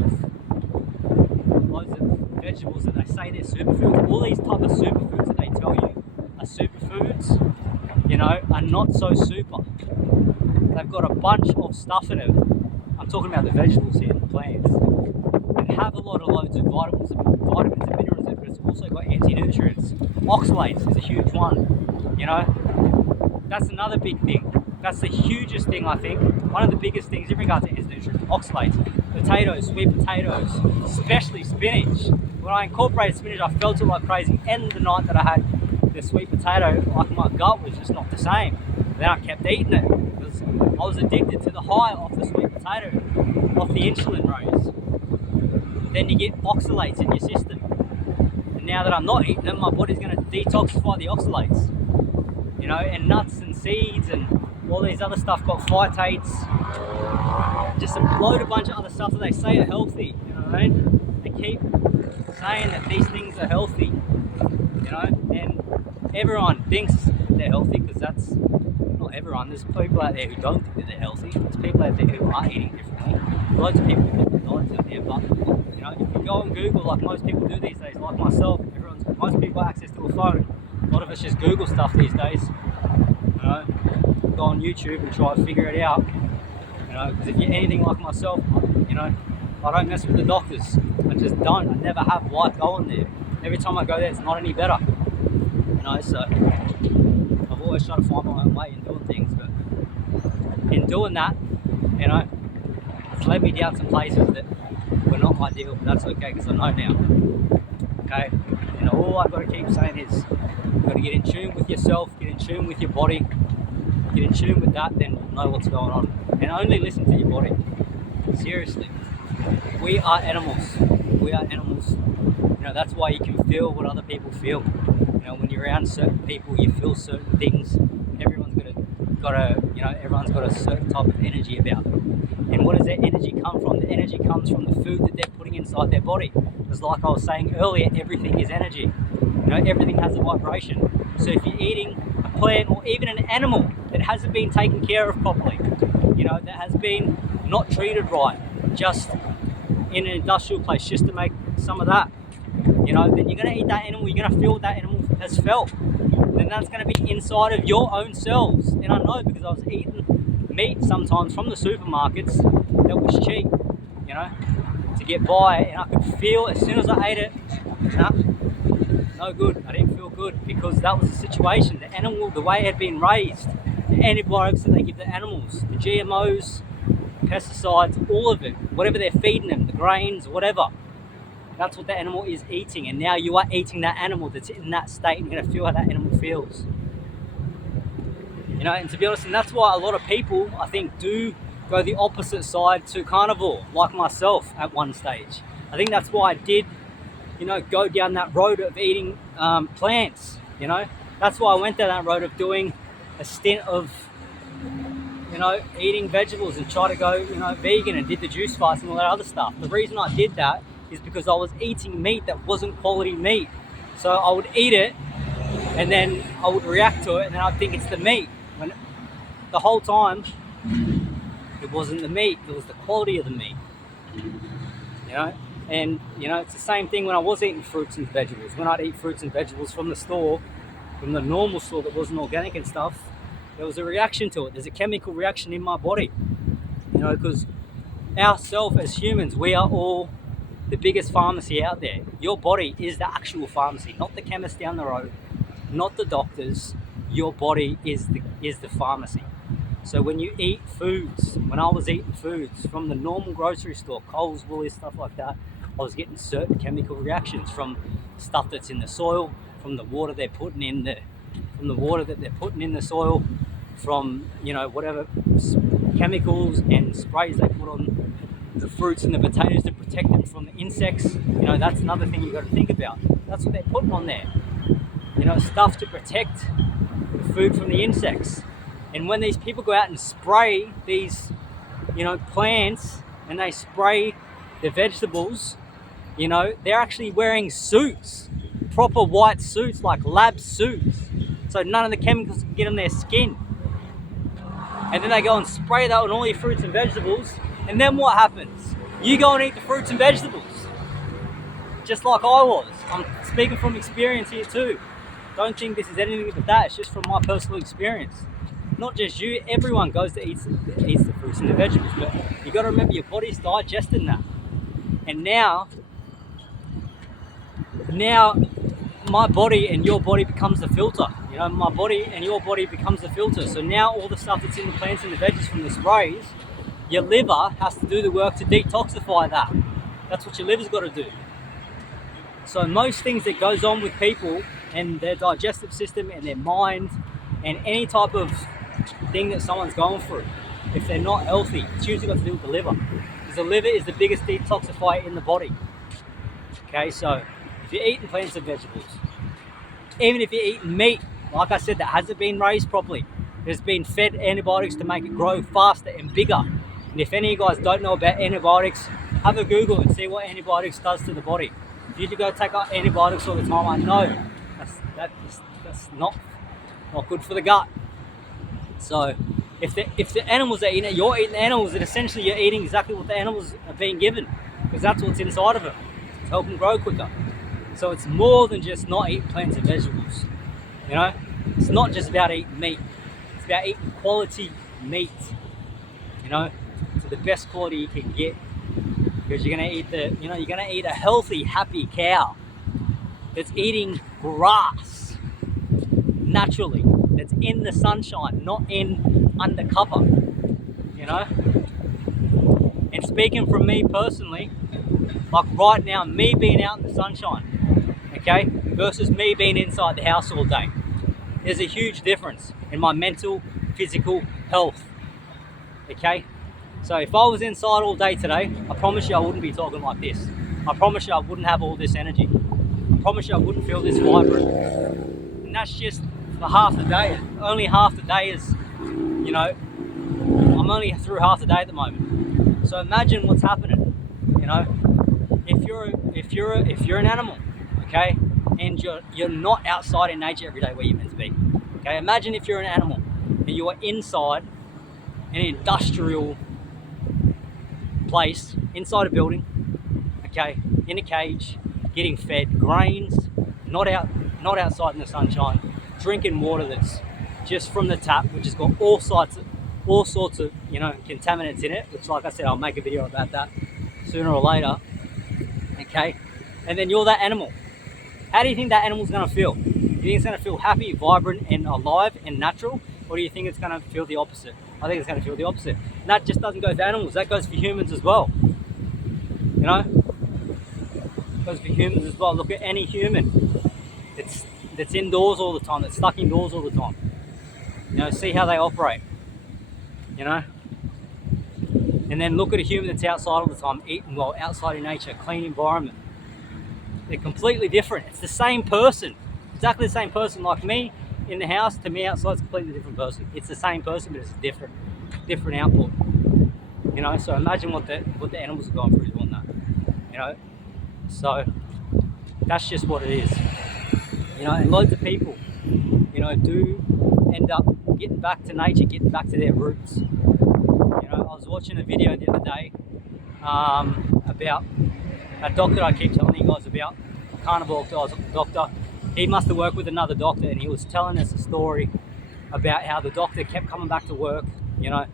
of vegetables that they say they're superfoods. All these type of superfoods that they tell you are superfoods, you know, are not so super. They've got a bunch of stuff in them. I'm talking about the vegetables here, the plants. And have a lot of loads of vitamins and minerals in it, but it's also got anti-nutrients. Oxalates is a huge one, you know. That's another big thing. That's the hugest thing, I think. One of the biggest things in regards to anti-nutrients, oxalates. Potatoes, sweet potatoes, especially spinach. When I incorporated spinach, I felt it like crazy. And the night that I had the sweet potato, like my gut was just not the same. Then I kept eating it because I was addicted to the high off the sweet potato, off the insulin rays. Then you get oxalates in your system. And now that I'm not eating them, my body's going to detoxify the oxalates. You know, and nuts and seeds and all these other stuff got phytates. Just a bunch of other stuff that they say are healthy. You know what I mean? They keep saying that these things are healthy. You know, and everyone thinks they're healthy because that's not everyone. There's people out there who don't think that they're healthy. There's people out there who are eating differently. Loads of people who put the knowledge out there, but you know, if you go on Google like most people do these days, like myself, most people have access to a phone. A lot of us just Google stuff these days. You know, go on YouTube and try to figure it out. You know, because if you're anything like myself, you know, I don't mess with the doctors. I just don't. I never have liked going there. Every time I go there, it's not any better. You know, so I've always tried to find my own way in doing things, but in doing that, you know, it's led me down some places that were not ideal, but that's okay because I know now. Okay, you know, all I've got to keep saying is you've got to get in tune with yourself, get in tune with your body, get in tune with that, then you'll know what's going on. And only listen to your body. Seriously. We are animals. We are animals. You know, that's why you can feel what other people feel. You know, when you're around certain people, you feel certain things. Everyone's everyone's got a certain type of energy about them. And what does that energy come from? The energy comes from the food that they're putting inside their body. Because like I was saying earlier, everything is energy. You know, everything has a vibration. So if you're eating a plant or even an animal that hasn't been taken care of properly, you know, that has been not treated right, just in an industrial place just to make some of that, you know, then you're going to eat that animal, you're going to feel what that animal has felt. Then that's going to be inside of your own cells. And I know because I was eating meat sometimes from the supermarkets that was cheap, you know, to get by, and I could feel as soon as I ate it, no good. I didn't feel good because that was the situation. The animal, the way it had been raised, the antibiotics that they give the animals, the GMOs, pesticides, all of it, whatever they're feeding them, the grains, whatever. That's what the animal is eating, and now you are eating that animal that's in that state, and you're going to feel how that animal feels. You know, and to be honest, and that's why a lot of people, I think, do go the opposite side to carnivore, like myself at one stage. I think that's why I did, you know, go down that road of eating plants, you know. That's why I went down that road of doing a stint of, you know, eating vegetables and try to go, you know, vegan and did the juice fast and all that other stuff. The reason I did that is because I was eating meat that wasn't quality meat. So I would eat it and then I would react to it and then I'd think it's the meat. When the whole time it wasn't the meat, it was the quality of the meat. You know? And, you know, it's the same thing when I was eating fruits and vegetables. When I'd eat fruits and vegetables from the store, from the normal store that wasn't organic and stuff, there was a reaction to it. There's a chemical reaction in my body. You know, because ourselves as humans, we are all the biggest pharmacy out there. Your body is the actual pharmacy, not the chemist down the road, not the doctors. your body is the pharmacy. So when you eat foods, when I was eating foods from the normal grocery store, Coles, Woolies, stuff like that, I was getting certain chemical reactions from stuff that's in the soil, from the water they're putting in from the water that they're putting in the soil, from, you know, whatever chemicals and sprays they put on the fruits and the potatoes to protect them from the insects. You know, that's another thing you've got to think about. That's what they're putting on there. You know, stuff to protect the food from the insects. And when these people go out and spray these, you know, plants, and they spray the vegetables, you know, they're actually wearing suits, proper white suits, like lab suits, so none of the chemicals can get on their skin. And then they go and spray that on all your fruits and vegetables, and then what happens? You go and eat the fruits and vegetables, just like I was. I'm speaking from experience here too. Don't think this is anything but that. It's just from my personal experience. Not just you, everyone goes to eats the fruits and the vegetables, but you got to remember your body's digesting that. And now my body and your body becomes the filter. You know, my body and your body becomes the filter. So now all the stuff that's in the plants and the veggies from the sprays, your liver has to do the work to detoxify that. That's what your liver's got to do. So most things that goes on with people and their digestive system and their mind and any type of thing that someone's going through, if they're not healthy, it's usually got to do with the liver. Because the liver is the biggest detoxifier in the body. Okay, so if you're eating plants and vegetables, even if you're eating meat, like I said, that hasn't been raised properly, there's been fed antibiotics to make it grow faster and bigger. And if any of you guys don't know about antibiotics, have a Google and see what antibiotics does to the body. If you go take out antibiotics all the time, I know that's not good for the gut. So if the animals are eating it, you're eating the animals, and essentially you're eating exactly what the animals are being given, because that's what's inside of them to help them grow quicker. So it's more than just not eating plants and vegetables. You know, it's not just about eating meat. It's about eating quality meat. You know, to the best quality you can get, because you're gonna eat a healthy, happy cow that's eating grass naturally, that's in the sunshine, not in undercover. You know. And speaking from me personally, like right now, me being out in the sunshine, okay, versus me being inside the house all day, there's a huge difference in my mental, physical health. Okay, so if I was inside all day today, I promise you I wouldn't be talking like this. I promise you I wouldn't have all this energy. I promise you I wouldn't feel this vibrant. And that's just for half the day. Only half the day is, you know, I'm only through half the day at the moment. So imagine what's happening. You know, if you're an animal, okay, and you're not outside in nature every day where you're meant to be. Okay, imagine if you're an animal and you are inside an industrial place, inside a building, okay, in a cage, getting fed grains, not outside in the sunshine, drinking water that's just from the tap, which has got all sorts of, you know, contaminants in it, which, like I said, I'll make a video about that sooner or later. Okay, and then you're that animal. How do you think that animal's going to feel? Do you think it's going to feel happy, vibrant, and alive and natural, or do you think it's going to feel the opposite? I think it's going to feel the opposite. And that just doesn't go for animals, that goes for humans as well. You know, it goes for humans as well. Look at any human that's indoors all the time, that's stuck indoors all the time. You know, see how they operate. You know, and then look at a human that's outside all the time, eating well, outside in nature, clean environment. They're completely different. It's the same person, exactly the same person. Like me in the house, to me outside, it's a completely different person. It's the same person, but it's a different output. You know, so imagine what the animals are going through doing that. You know, so that's just what it is. You know, and loads of people, you know, do end up getting back to nature, getting back to their roots. You know, I was watching a video the other day about a doctor I keep telling you guys about, a carnivore doctor. He must have worked with another doctor, and he was telling us a story about how the doctor kept coming back to work. You know,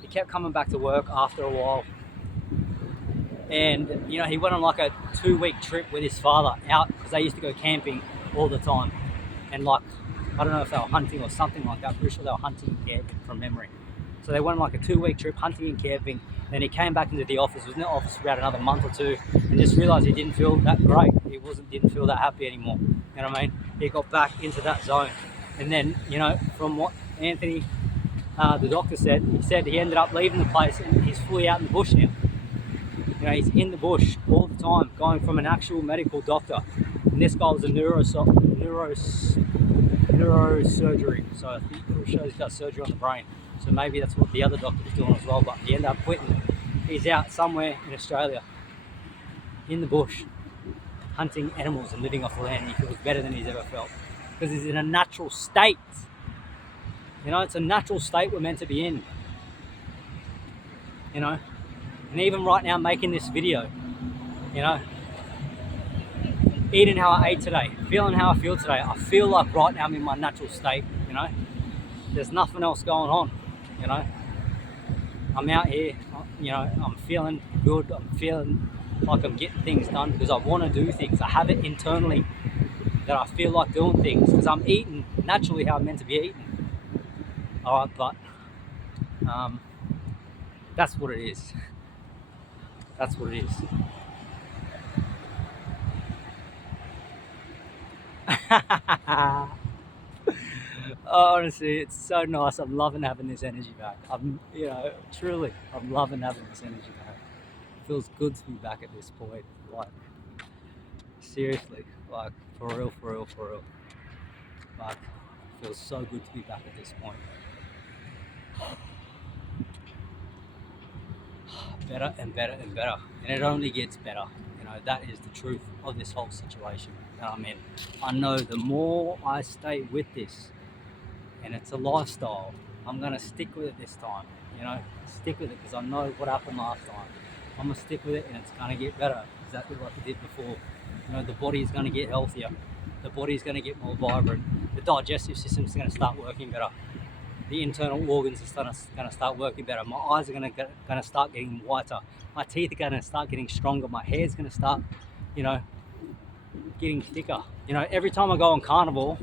he kept coming back to work after a while, and you know, he went on like a 2-week trip with his father out, because they used to go camping all the time, and like I don't know if they were hunting or something like that. Pretty sure they were hunting and camping from memory. So they went on like a 2-week trip hunting and camping. Then he came back into the office, was in the office for about another month or two, and just realised he didn't feel that great. He didn't feel that happy anymore. You know what I mean? He got back into that zone. And then, you know, from what Anthony, the doctor said, he said he ended up leaving the place and he's fully out in the bush now. You know, he's in the bush all the time, going from an actual medical doctor. And this guy was a neurosurgery. So I think it shows he does surgery on the brain. So maybe that's what the other doctor was doing as well, but he ended up quitting. He's out somewhere in Australia, in the bush, hunting animals and living off the land, and he feels better than he's ever felt. Because he's in a natural state. You know, it's a natural state we're meant to be in. You know, and even right now making this video, you know, eating how I ate today, feeling how I feel today, I feel like right now I'm in my natural state, you know. There's nothing else going on, you know. I'm out here, you know, I'm feeling good, I'm feeling like I'm getting things done because I want to do things. I have it internally that I feel like doing things because I'm eating naturally how I'm meant to be eating. Alright, but that's what it is. That's what it is. Honestly, it's so nice. I'm loving having this energy back. You know, truly, I'm loving having this energy back. It feels good to be back at this point. Like, seriously, like, for real. Like, it feels so good to be back at this point. Better and better and better. And it only gets better. You know, that is the truth of this whole situation that I'm in. I know the more I stay with this, and it's a lifestyle, I'm going to stick with it this time. You know, stick with it because I know what happened last time. I'm going to stick with it and it's going to get better, exactly like it did before. You know, the body is going to get healthier. The body is going to get more vibrant. The digestive system is going to start working better. The internal organs are going to start working better. My eyes are going to start getting whiter. My teeth are going to start getting stronger. My hair is going to start, you know, getting thicker. You know, every time I go on carnivore,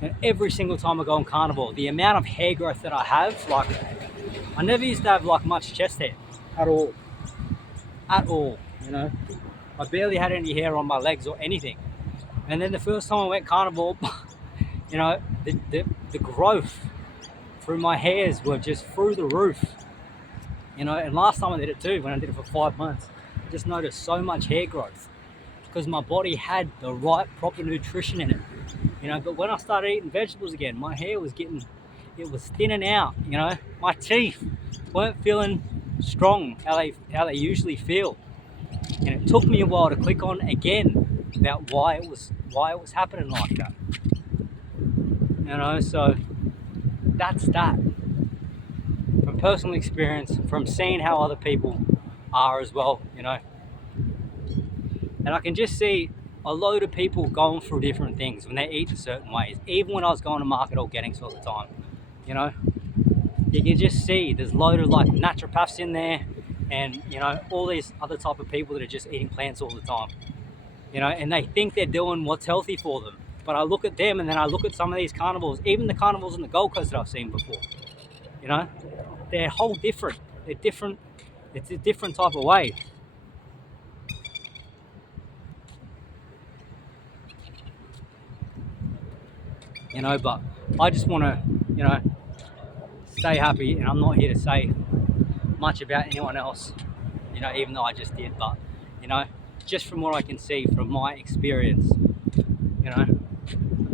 and every single time I go on carnivore, the amount of hair growth that I have, like, I never used to have like much chest hair at all, you know. I barely had any hair on my legs or anything. And then the first time I went carnivore, you know, the growth through my hairs were just through the roof. You know, and last time I did it too, when I did it for 5 months, I just noticed so much hair growth because my body had the right proper nutrition in it. You know, but when I started eating vegetables again, my hair was it was thinning out, you know. My teeth weren't feeling strong how they usually feel. And it took me a while to click on again about why it was happening like that. You know, so that's that. From personal experience, from seeing how other people are as well, you know. And I can just see a load of people going through different things when they eat in certain ways. Even when I was going to Market Organics all the time, you know, you can just see there's a load of like naturopaths in there, and you know, all these other type of people that are just eating plants all the time, you know, and they think they're doing what's healthy for them. But I look at them and then I look at some of these carnivores, even the carnivores on the Gold Coast that I've seen before, you know, they're whole different. They're different. It's a different type of way. You know, but I just want to, you know, stay happy, and I'm not here to say much about anyone else, you know, even though I just did, but, you know, just from what I can see from my experience, you know,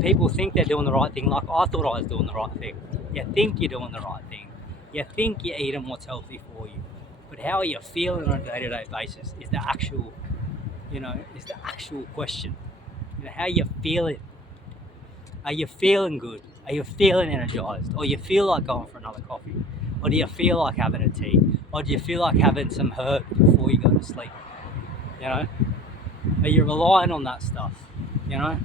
people think they're doing the right thing like I thought I was doing the right thing. You think you're doing the right thing. You think you're eating what's healthy for you. But how are you feeling on a day-to-day basis is the actual, you know, is the actual question. You know, how you feeling? Are you feeling good? Are you feeling energized? Or you feel like going for another coffee? Or do you feel like having a tea? Or do you feel like having some herbs before you go to sleep? You know? Are you relying on that stuff? You know?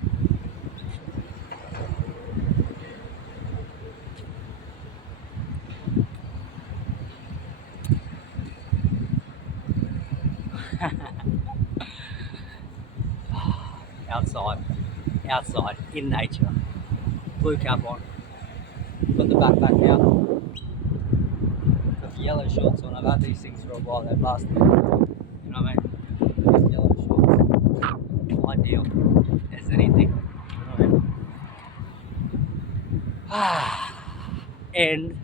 Outside, in nature, blue cap on. Got the backpack now. Got the yellow shorts on. I've had these things for a while. They've lasted. You know what I mean? Yellow shorts. Ideal as anything. You know what I mean? And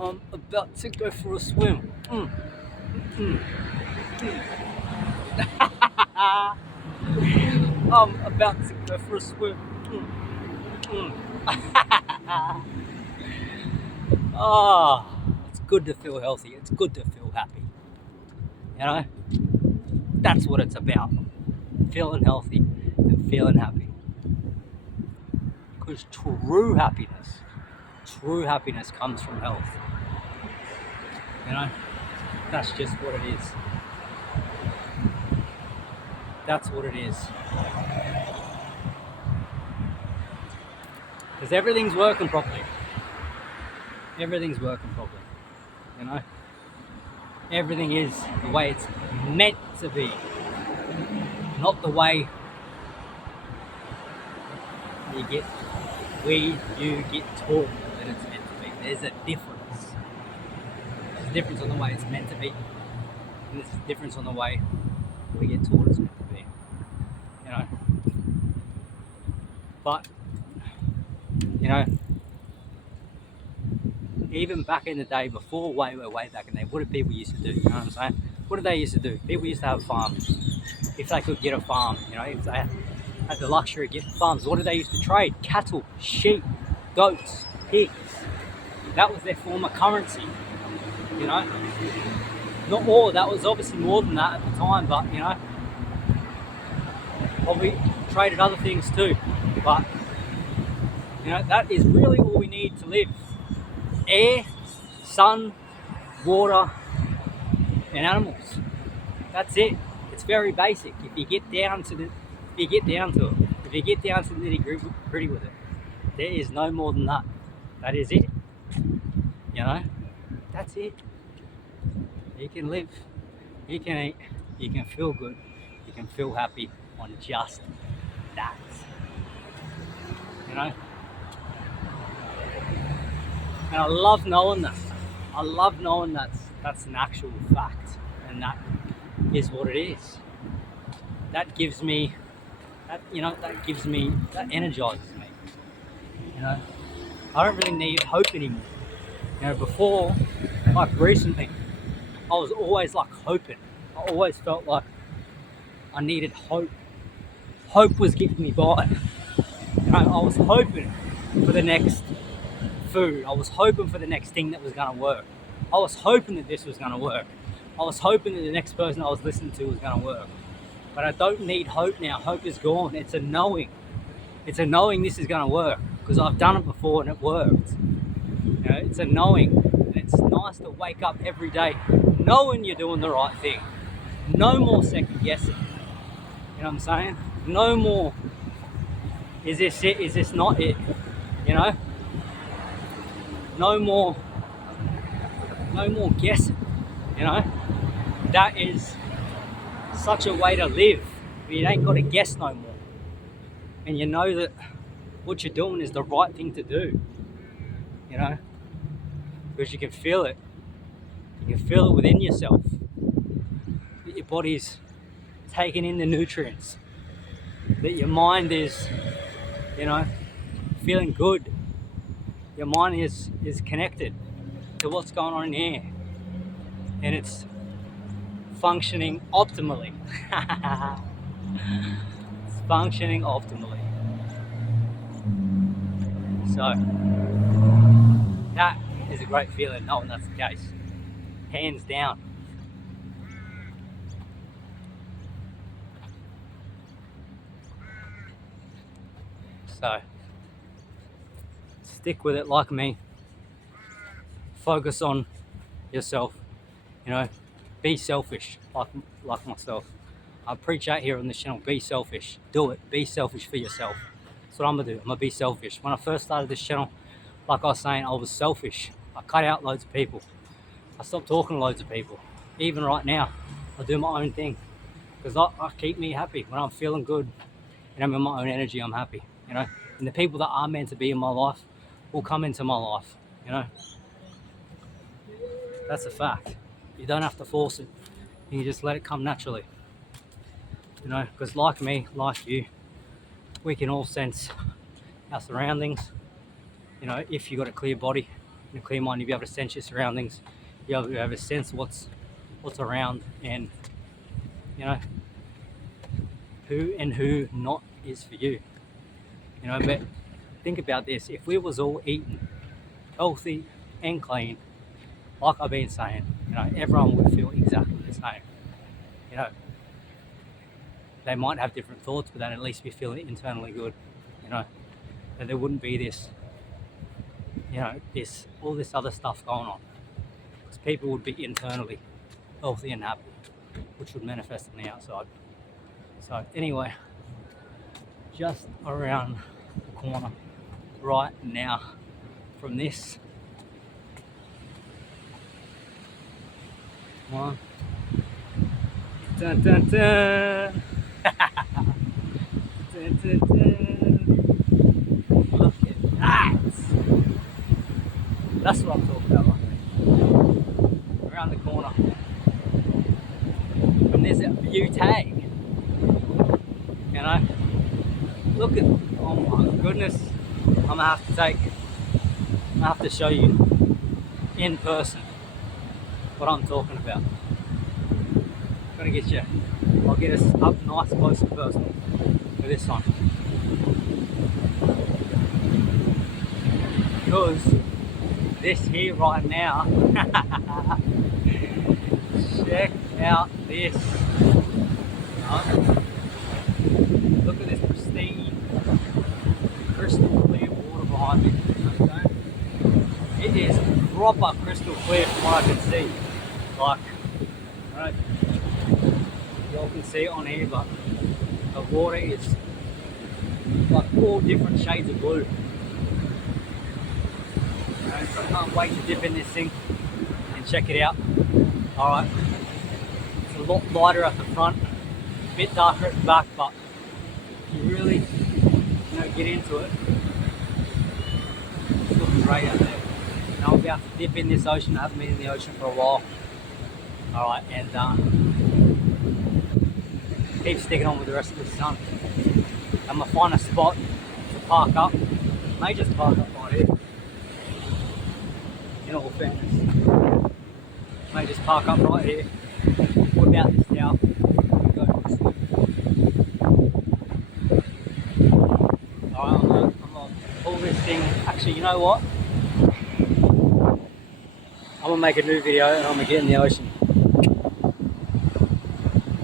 I'm about to go for a swim. I'm about to go for a swim. Oh, it's good to feel healthy. It's good to feel happy. You know? That's what it's about. Feeling healthy and feeling happy. Because true happiness comes from health. You know? That's just what it is. That's what it is. Because everything's working properly. Everything's working properly. You know? Everything is the way it's meant to be. Not the way you get taught that it's meant to be. There's a difference. There's a difference on the way it's meant to be. And there's a difference on the way we get taught it's meant to be. You know? But, you know, even back in the day, before way back in the day, what did people used to do? You know what I'm saying? What did they used to do? People used to have farms. If they could get a farm, you know, if they had the luxury of getting farms, what did they used to trade? Cattle, sheep, goats, pigs. That was their form of currency, you know? Not all, that was obviously more than that at the time, but, you know, probably traded other things too. But, you know, that is really all we need to live. Air, sun, water, and animals. That's it. It's very basic. If you get down to the nitty gritty with it, there is no more than that. That is it. You know, that's it. You can live, you can eat, you can feel good, you can feel happy on just that. You know. And I love knowing that. I love knowing that's an actual fact, and that is what it is. That gives me, that energizes me. You know, I don't really need hope anymore. You know, before, like recently, I was always like hoping. I always felt like I needed hope. Hope was getting me by. You know, I was hoping for the next food. I was hoping for the next thing that was going to work. I was hoping that this was going to work. I was hoping that the next person I was listening to was going to work. But I don't need hope now. Hope is gone. It's a knowing. It's a knowing this is going to work because I've done it before and it worked. You know, it's a knowing. And it's nice to wake up every day knowing you're doing the right thing. No more second guessing. You know what I'm saying? No more, is this it? Is this not it? You know? No more guessing, you know? That is such a way to live. You ain't got to guess no more. And you know that what you're doing is the right thing to do, you know? Because you can feel it. You can feel it within yourself. That your body's taking in the nutrients. That your mind is, you know, feeling good. Your mind is connected to what's going on in here, and it's functioning optimally. It's functioning optimally. So that is a great feeling knowing that's the case. Hands down. So stick with it like me. Focus on yourself. You know, be selfish like myself. I preach out here on this channel, be selfish. Do it. Be selfish for yourself. That's what I'm gonna do. I'm gonna be selfish. When I first started this channel, like I was saying, I was selfish. I cut out loads of people. I stopped talking to loads of people. Even right now, I do my own thing because I keep me happy. When I'm feeling good and I'm in my own energy, I'm happy. You know, And the people that are meant to be in my life will come into my life, you know. That's a fact. You don't have to force it. You can just let it come naturally, you know, because like me, like you, we can all sense our surroundings. You know, if you've got a clear body and a clear mind, you'll be able to sense your surroundings. You'll be able to sense what's around, and you know who not is for you. You know, but think about this: if we was all eating healthy and clean, like I've been saying, you know, everyone would feel exactly the same. You know, they might have different thoughts, but they'd at least be feeling internally good. You know, and there wouldn't be this, you know, all this other stuff going on, because people would be internally healthy and happy, which would manifest on the outside. So anyway, just around the corner right now from this one. Dun dun dun. Dun, dun, dun. Look at that. That's what I'm talking about, right? Around the corner from this view tag. You know, look at, oh my goodness, I'm gonna have to show you in person what I'm talking about. Gonna get you, I'll get us up nice close and personal for this one. Because this here right now, check out this. Look at this pristine, crystal clear water behind me. Okay? It is proper crystal clear from what I can see. Like, right, y'all can see it on here, but the water is like all different shades of blue. So I can't wait to dip in this thing and check it out. Alright, it's a lot lighter at the front, a bit darker at the back, but if you really get into it, it's looking great out there. And I'll be able to dip in this ocean. I haven't been in the ocean for a while. Alright, and keep sticking on with the rest of the sun. I'm going to find a spot to park up. I may just park up right here. In all fairness, may just park up right here, whip out this towel, and go for a swim. Alright, I'm gonna pull this thing. Actually, you know what? I'm gonna make a new video and I'm gonna get in the ocean.